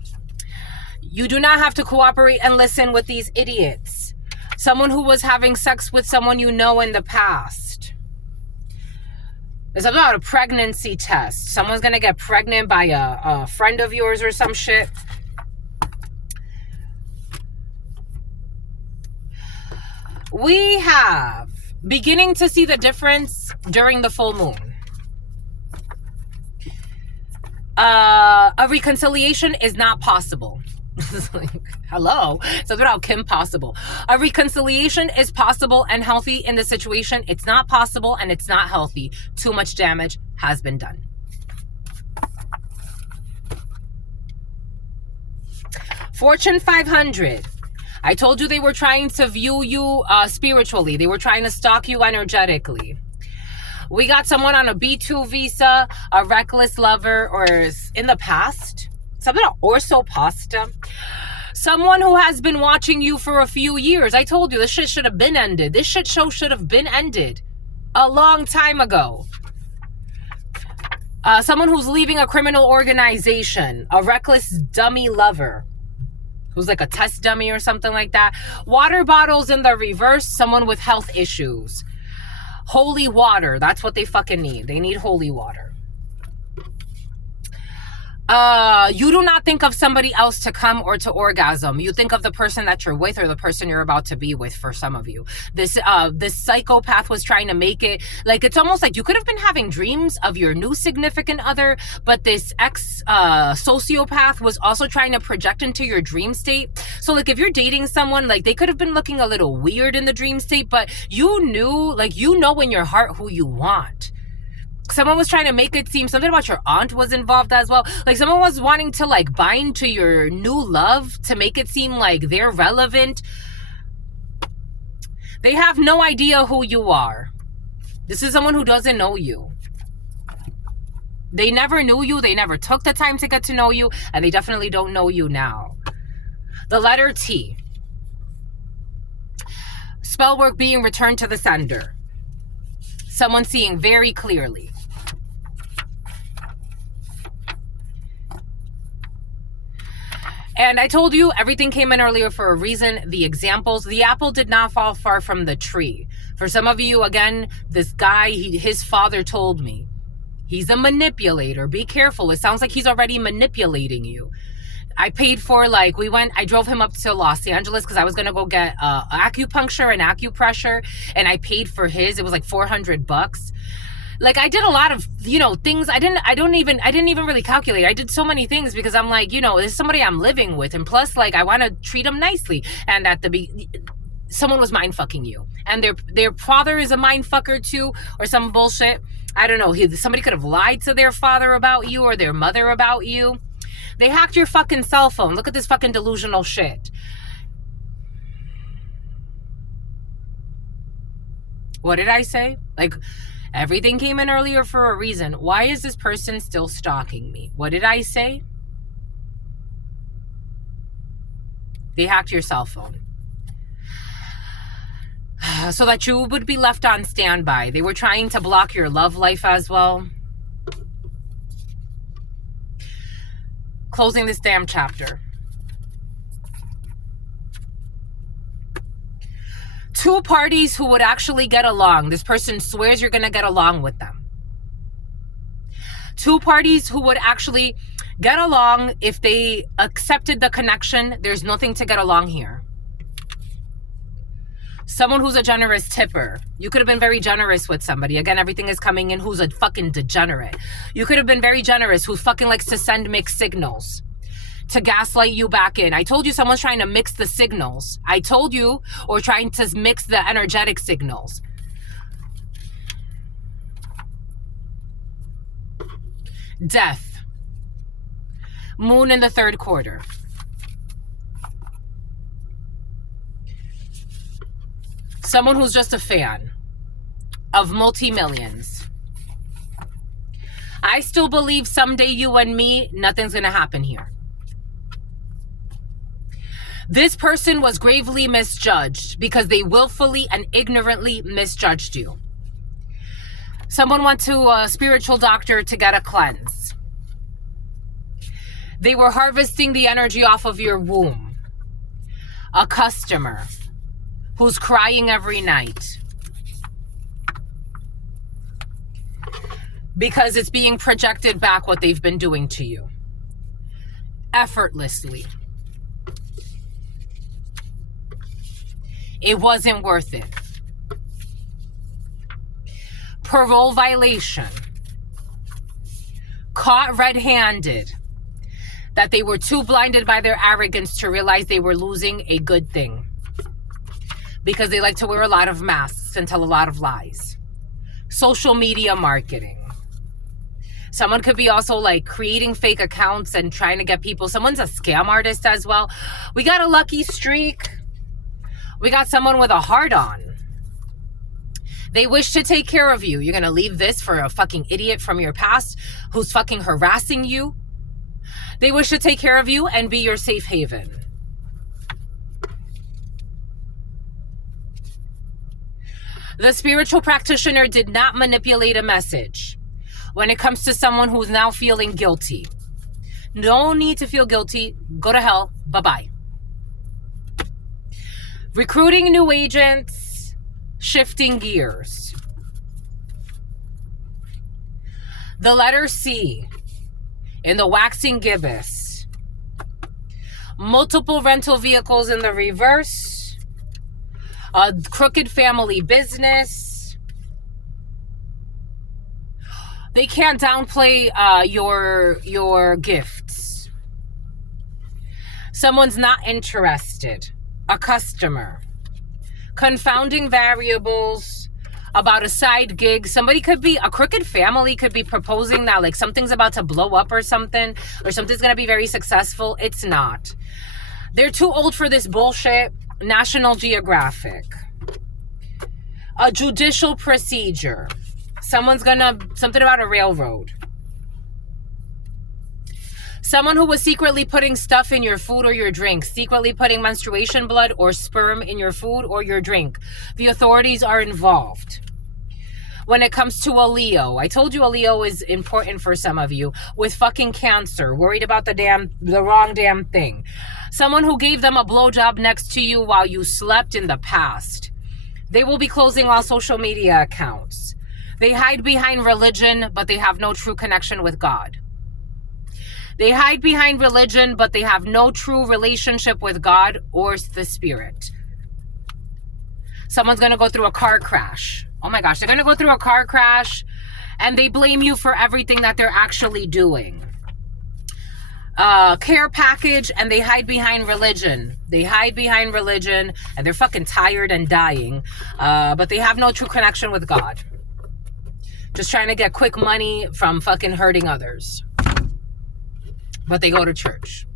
You do not have to cooperate and listen with these idiots. Someone who was having sex with someone you know in the past. It's about a pregnancy test. Someone's going to get pregnant by a friend of yours or some shit. We have beginning to see the difference during the full moon. A reconciliation is not possible. Like, hello, something about Kim possible. A reconciliation is possible and healthy in the situation. It's not possible and it's not healthy. Too much damage has been done. Fortune 500. I told you they were trying to view you spiritually. They were trying to stalk you energetically. We got someone on a B2 visa, a reckless lover, or in the past, something about orso pasta. Someone who has been watching you for a few years. I told you this shit should have been ended. This shit show should have been ended a long time ago. Someone who's leaving a criminal organization, a reckless dummy lover, who's like a test dummy or something like that. Water bottles in the reverse, someone with health issues. Holy water. That's what they fucking need. They need holy water. You do not think of somebody else to come or to orgasm. You think of the person that you're with or the person you're about to be with for some of you. This psychopath was trying to make it like, it's almost like you could have been having dreams of your new significant other, but this sociopath was also trying to project into your dream state. So like if you're dating someone, like they could have been looking a little weird in the dream state, but you knew, like, you know in your heart who you want. Someone was trying to make it seem something about your aunt was involved as well. Like someone was wanting to like bind to your new love to make it seem like they're relevant. They have no idea who you are. This is someone who doesn't know you. They never knew you. They never took the time to get to know you. And they definitely don't know you now. The letter T. Spell work being returned to the sender. Someone seeing very clearly. And I told you everything came in earlier for a reason. The examples, the apple did not fall far from the tree. For some of you, again, this guy, his father told me, he's a manipulator. Be careful. It sounds like he's already manipulating you. I paid for, like, I drove him up to Los Angeles because I was going to go get acupuncture and acupressure. And I paid for his. It was like $400. Like I did a lot of, things. I didn't even really calculate. I did so many things because I'm like, this is somebody I'm living with. And plus, like, I want to treat them nicely. And someone was mind fucking you. And their father is a mind fucker too, or some bullshit. I don't know. Somebody could have lied to their father about you or their mother about you. They hacked your fucking cell phone. Look at this fucking delusional shit. What did I say? Like, everything came in earlier for a reason. Why is this person still stalking me? What did I say? They hacked your cell phone. So that you would be left on standby. They were trying to block your love life as well. Closing this damn chapter. Two parties who would actually get along. This person swears you're going to get along with them. Two parties who would actually get along if they accepted the connection. There's nothing to get along here. Someone who's a generous tipper. You could have been very generous with somebody. Again, everything is coming in who's a fucking degenerate. You could have been very generous who fucking likes to send mixed signals to gaslight you back in. I told you someone's trying to mix the signals. I told you, or trying to mix the energetic signals. Death. Moon in the third quarter. Someone who's just a fan of multi-millions. I still believe someday you and me, nothing's gonna happen here. This person was gravely misjudged because they willfully and ignorantly misjudged you. Someone went to a spiritual doctor to get a cleanse. They were harvesting the energy off of your womb. A customer who's crying every night because it's being projected back what they've been doing to you. Effortlessly. It wasn't worth it. Parole violation. Caught red-handed. That they were too blinded by their arrogance to realize they were losing a good thing. Because they like to wear a lot of masks and tell a lot of lies. Social media marketing. Someone could be also like creating fake accounts and trying to get people. Someone's a scam artist as well. We got a lucky streak. We got someone with a heart on. They wish to take care of you. You're going to leave this for a fucking idiot from your past who's fucking harassing you. They wish to take care of you and be your safe haven. The spiritual practitioner did not manipulate a message. When it comes to someone who's now feeling guilty. No need to feel guilty. Go to hell. Bye-bye. Recruiting new agents, shifting gears. The letter C in the waxing gibbous. Multiple rental vehicles in the reverse. A crooked family business. They can't downplay your gifts. Someone's not interested. A customer. Confounding variables about a side gig. Somebody could be, a crooked family could be proposing that like something's about to blow up or something, or something's going to be very successful. It's not. They're too old for this bullshit. National Geographic. A judicial procedure. Something about a railroad. Someone who was secretly putting stuff in your food or your drink, secretly putting menstruation blood or sperm in your food or your drink. The authorities are involved. When it comes to a Leo, I told you a Leo is important for some of you, with fucking cancer, worried about the wrong damn thing. Someone who gave them a blowjob next to you while you slept in the past. They will be closing all social media accounts. They hide behind religion, but they have no true connection with God. They hide behind religion, but they have no true relationship with God or the spirit. Someone's going to go through a car crash. Oh my gosh, they're going to go through a car crash and they blame you for everything that they're actually doing. Care package, and they hide behind religion. They hide behind religion and they're fucking tired and dying. But they have no true connection with God. Just trying to get quick money from fucking hurting others. But they go to church.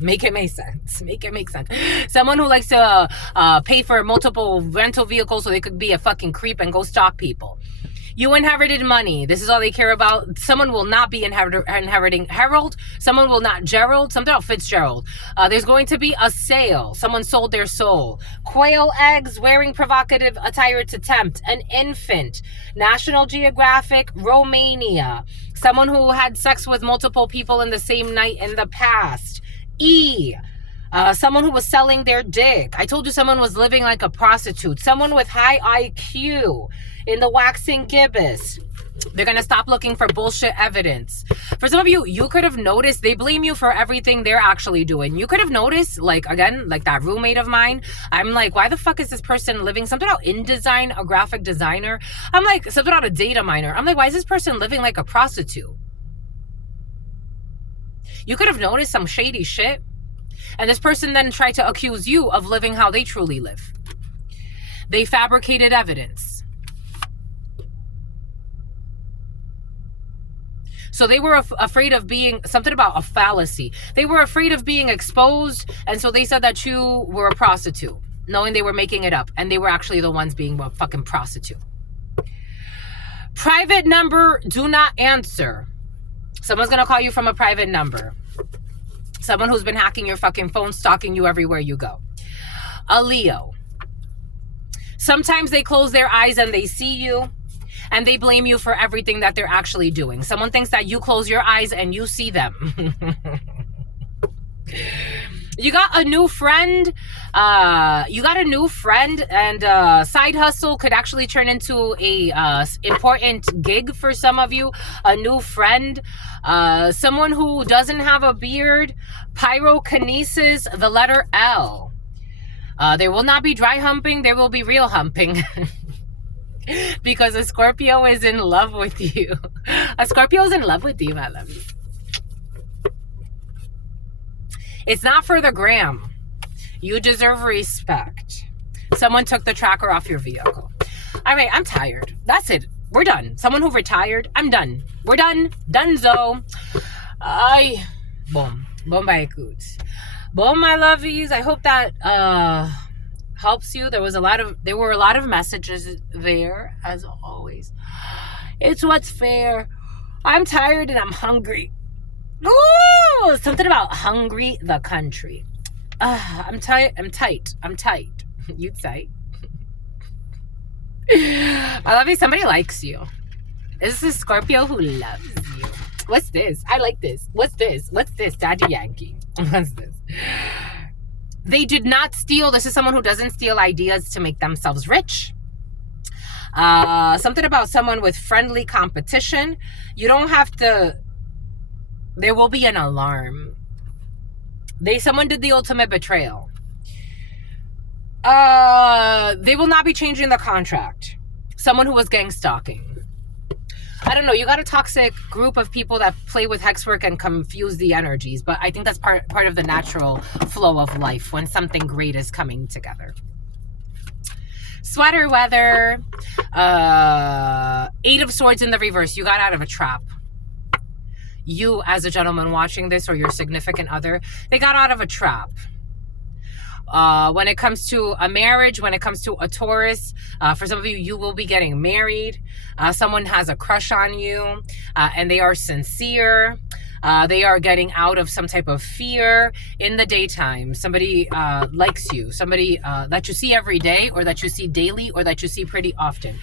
Make it make sense. Make it make sense. Someone who likes to pay for multiple rental vehicles so they could be a fucking creep and go stalk people. You inherited money. This is all they care about. Someone will not be inheriting Harold. Someone will not Gerald. Something about Fitzgerald. There's going to be a sale. Someone sold their soul. Quail eggs, wearing provocative attire to tempt. An infant. National Geographic, Romania. Someone who had sex with multiple people in the same night in the past. E. Someone who was selling their dick. I told you someone was living like a prostitute. Someone with high IQ in the waxing gibbous. They're going to stop looking for bullshit evidence. For some of you, you could have noticed they blame you for everything they're actually doing. You could have noticed, like, again, like that roommate of mine. I'm like, why the fuck is this person living something out InDesign, a graphic designer? I'm like, something out a data miner. I'm like, why is this person living like a prostitute? You could have noticed some shady shit. And this person then tried to accuse you of living how they truly live. They fabricated evidence. So they were afraid of being, something about a fallacy. They were afraid of being exposed. And so they said that you were a prostitute, knowing they were making it up. And they were actually the ones being a fucking prostitute. Private number, do not answer. Someone's going to call you from a private number. Someone who's been hacking your fucking phone, stalking you everywhere you go. A Leo. Sometimes they close their eyes and they see you, and they blame you for everything that they're actually doing. Someone thinks that you close your eyes and you see them. You got a new friend. And side hustle could actually turn into a important gig for some of you. A new friend. Someone who doesn't have a beard. Pyrokinesis, the letter L. There will not be dry humping. There will be real humping. Because a Scorpio is in love with you. A Scorpio is in love with you, my love. It's not for the gram. You deserve respect. Someone took the tracker off your vehicle. All right, I'm tired. That's it. We're done. Someone who retired, I'm done. We're done. Donezo. Ay, boom. Boom by coots. Boom, my lovies. I hope that helps you. There were a lot of messages there, as always. It's what's fair. I'm tired and I'm hungry. Ooh, something about hungry the country. I'm tight. You tight? I love you. Somebody likes you. This is a Scorpio who loves you. What's this? I like this. What's this? What's this? Daddy Yankee. What's this? They did not steal. This is someone who doesn't steal ideas to make themselves rich. Something about someone with friendly competition. You don't have to, there will be an alarm. Someone did the ultimate betrayal. They will not be changing the contract. Someone who was gang stalking. I don't know, you got a toxic group of people that play with hexwork and confuse the energies, but I think that's part of the natural flow of life when something great is coming together. Sweater weather, 8 of Swords in the reverse. You got out of a trap. You, as a gentleman watching this, or your significant other, they got out of a trap. When it comes to a marriage, when it comes to a Taurus, for some of you, you will be getting married. Someone has a crush on you, and they are sincere. They are getting out of some type of fear in the daytime. Somebody likes you. Somebody that you see every day, or that you see daily, or that you see pretty often.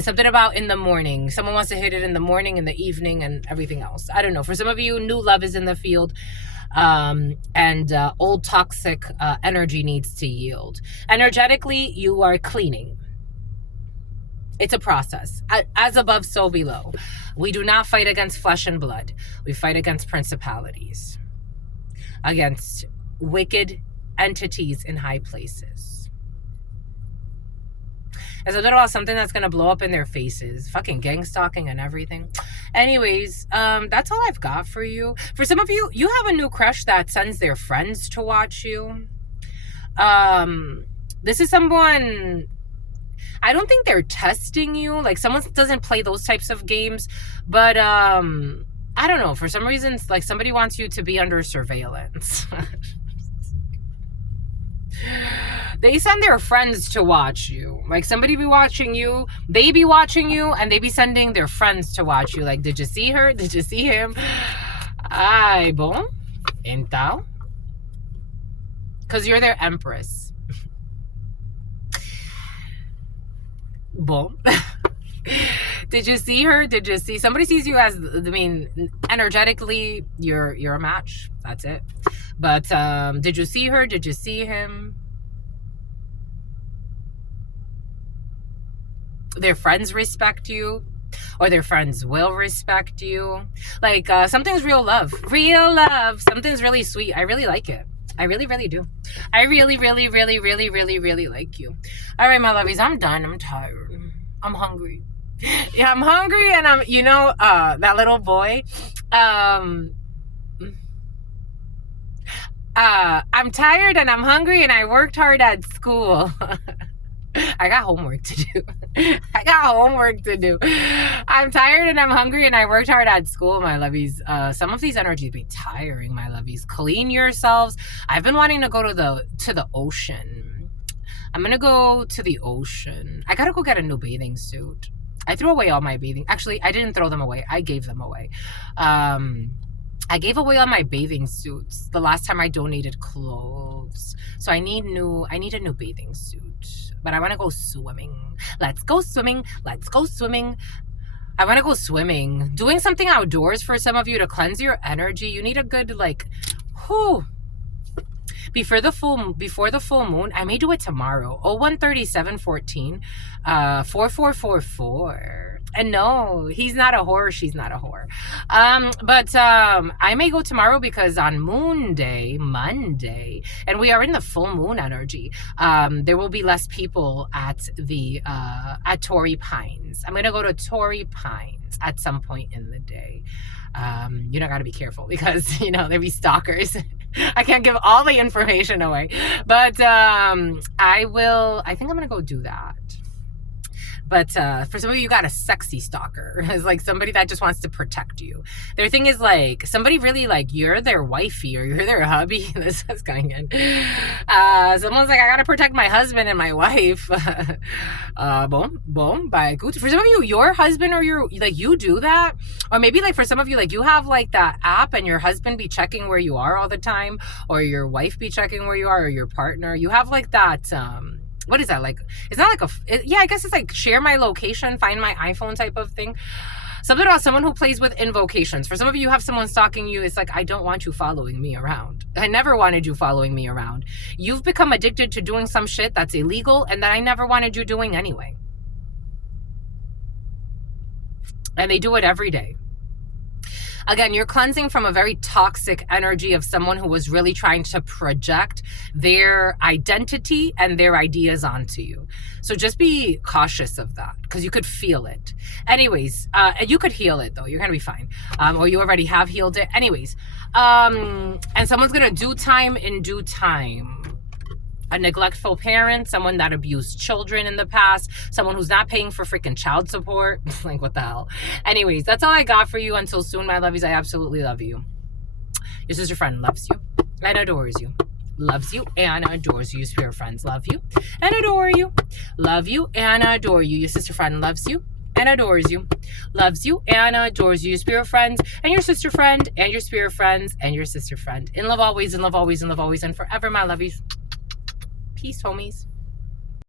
Something about in the morning. Someone wants to hit it in the morning, in the evening, and everything else. I don't know. For some of you, new love is in the field. And old toxic energy needs to yield. Energetically, you are cleaning. It's a process. As above, so below. We do not fight against flesh and blood. We fight against principalities, against wicked entities in high places. It's a little something that's going to blow up in their faces. Fucking gang stalking and everything. Anyways, that's all I've got for you. For some of you, you have a new crush that sends their friends to watch you. This is someone, I don't think they're testing you. Like, someone doesn't play those types of games. But, I don't know. For some reason, like, somebody wants you to be under surveillance. They send their friends to watch you. Like, somebody be watching you, they be watching you, and they be sending their friends to watch you. Like, did you see her? Did you see him? Ay, bom. Então. Because you're their empress. Bom. Did you see her? Did you see? Somebody sees you as, I mean, energetically, you're a match. That's it. But did you see her? Did you see him? Their friends respect you, or their friends will respect you. Like, something's real love. Real love. Something's really sweet. I really like it. I really, really do. I really, really, really, really, really, really like you. All right, my lovies, I'm done. I'm tired. I'm hungry. Yeah, I'm hungry, and I'm, you know, that little boy, I'm tired and I'm hungry and I worked hard at school. I got homework to do. I got homework to do. I'm tired and I'm hungry and I worked hard at school, my lovies. Some of these energies be tiring, my lovies. Clean yourselves. I've been wanting to go to the ocean. I'm gonna go to the ocean. I gotta go get a new bathing suit. I threw away all my bathing. Actually, I didn't throw them away. I gave them away. I gave away all my bathing suits the last time I donated clothes. So I need a new bathing suit. But I want to go swimming. Let's go swimming. Let's go swimming. I want to go swimming. Doing something outdoors for some of you to cleanse your energy. You need a good, like, whew. Before the full moon, I may do it tomorrow. 013714 4444. And no, he's not a whore, she's not a whore. But I may go tomorrow because on Moon Day, Monday, and we are in the full moon energy, there will be less people at the at Torrey Pines. I'm gonna go to Torrey Pines at some point in the day. You know, gotta be careful because, you know, there be stalkers. I can't give all the information away, but I think I'm gonna go do that. But for some of you got a sexy stalker. It's like somebody that just wants to protect you. Their thing is like somebody really like you're their wifey or you're their hubby. This is going in. Someone's like, I gotta protect my husband and my wife. Boom, by good. For some of you, your husband or your like you do that, or maybe like for some of you, like you have like that app and your husband be checking where you are all the time, or your wife be checking where you are, or your partner. You have like that. What is that like? It's not like yeah, I guess it's like share my location, find my iPhone type of thing. Something about someone who plays with invocations. For some of you, have someone stalking you. It's like, I don't want you following me around. I never wanted you following me around. You've become addicted to doing some shit that's illegal and that I never wanted you doing anyway. And they do it every day. Again, you're cleansing from a very toxic energy of someone who was really trying to project their identity and their ideas onto you. So just be cautious of that, because you could feel it. Anyways, you could heal it though. You're going to be fine. Or you already have healed it. Anyways, and someone's going to do time in due time. A neglectful parent, someone that abused children in the past, someone who's not paying for freaking child support. Like, what the hell? Anyways, that's all I got for you. Until soon, my lovies. I absolutely love you. Your sister friend loves you and adores you. Loves you and adores you. Your spirit friends love you and adore you. Love you and adore you. Your sister friend loves you and adores you. Loves you and adores you. Your spirit friends and your sister friend and your spirit friends and your sister friend. In love always, in love always, in love always, and forever, my lovies. Peace, homies.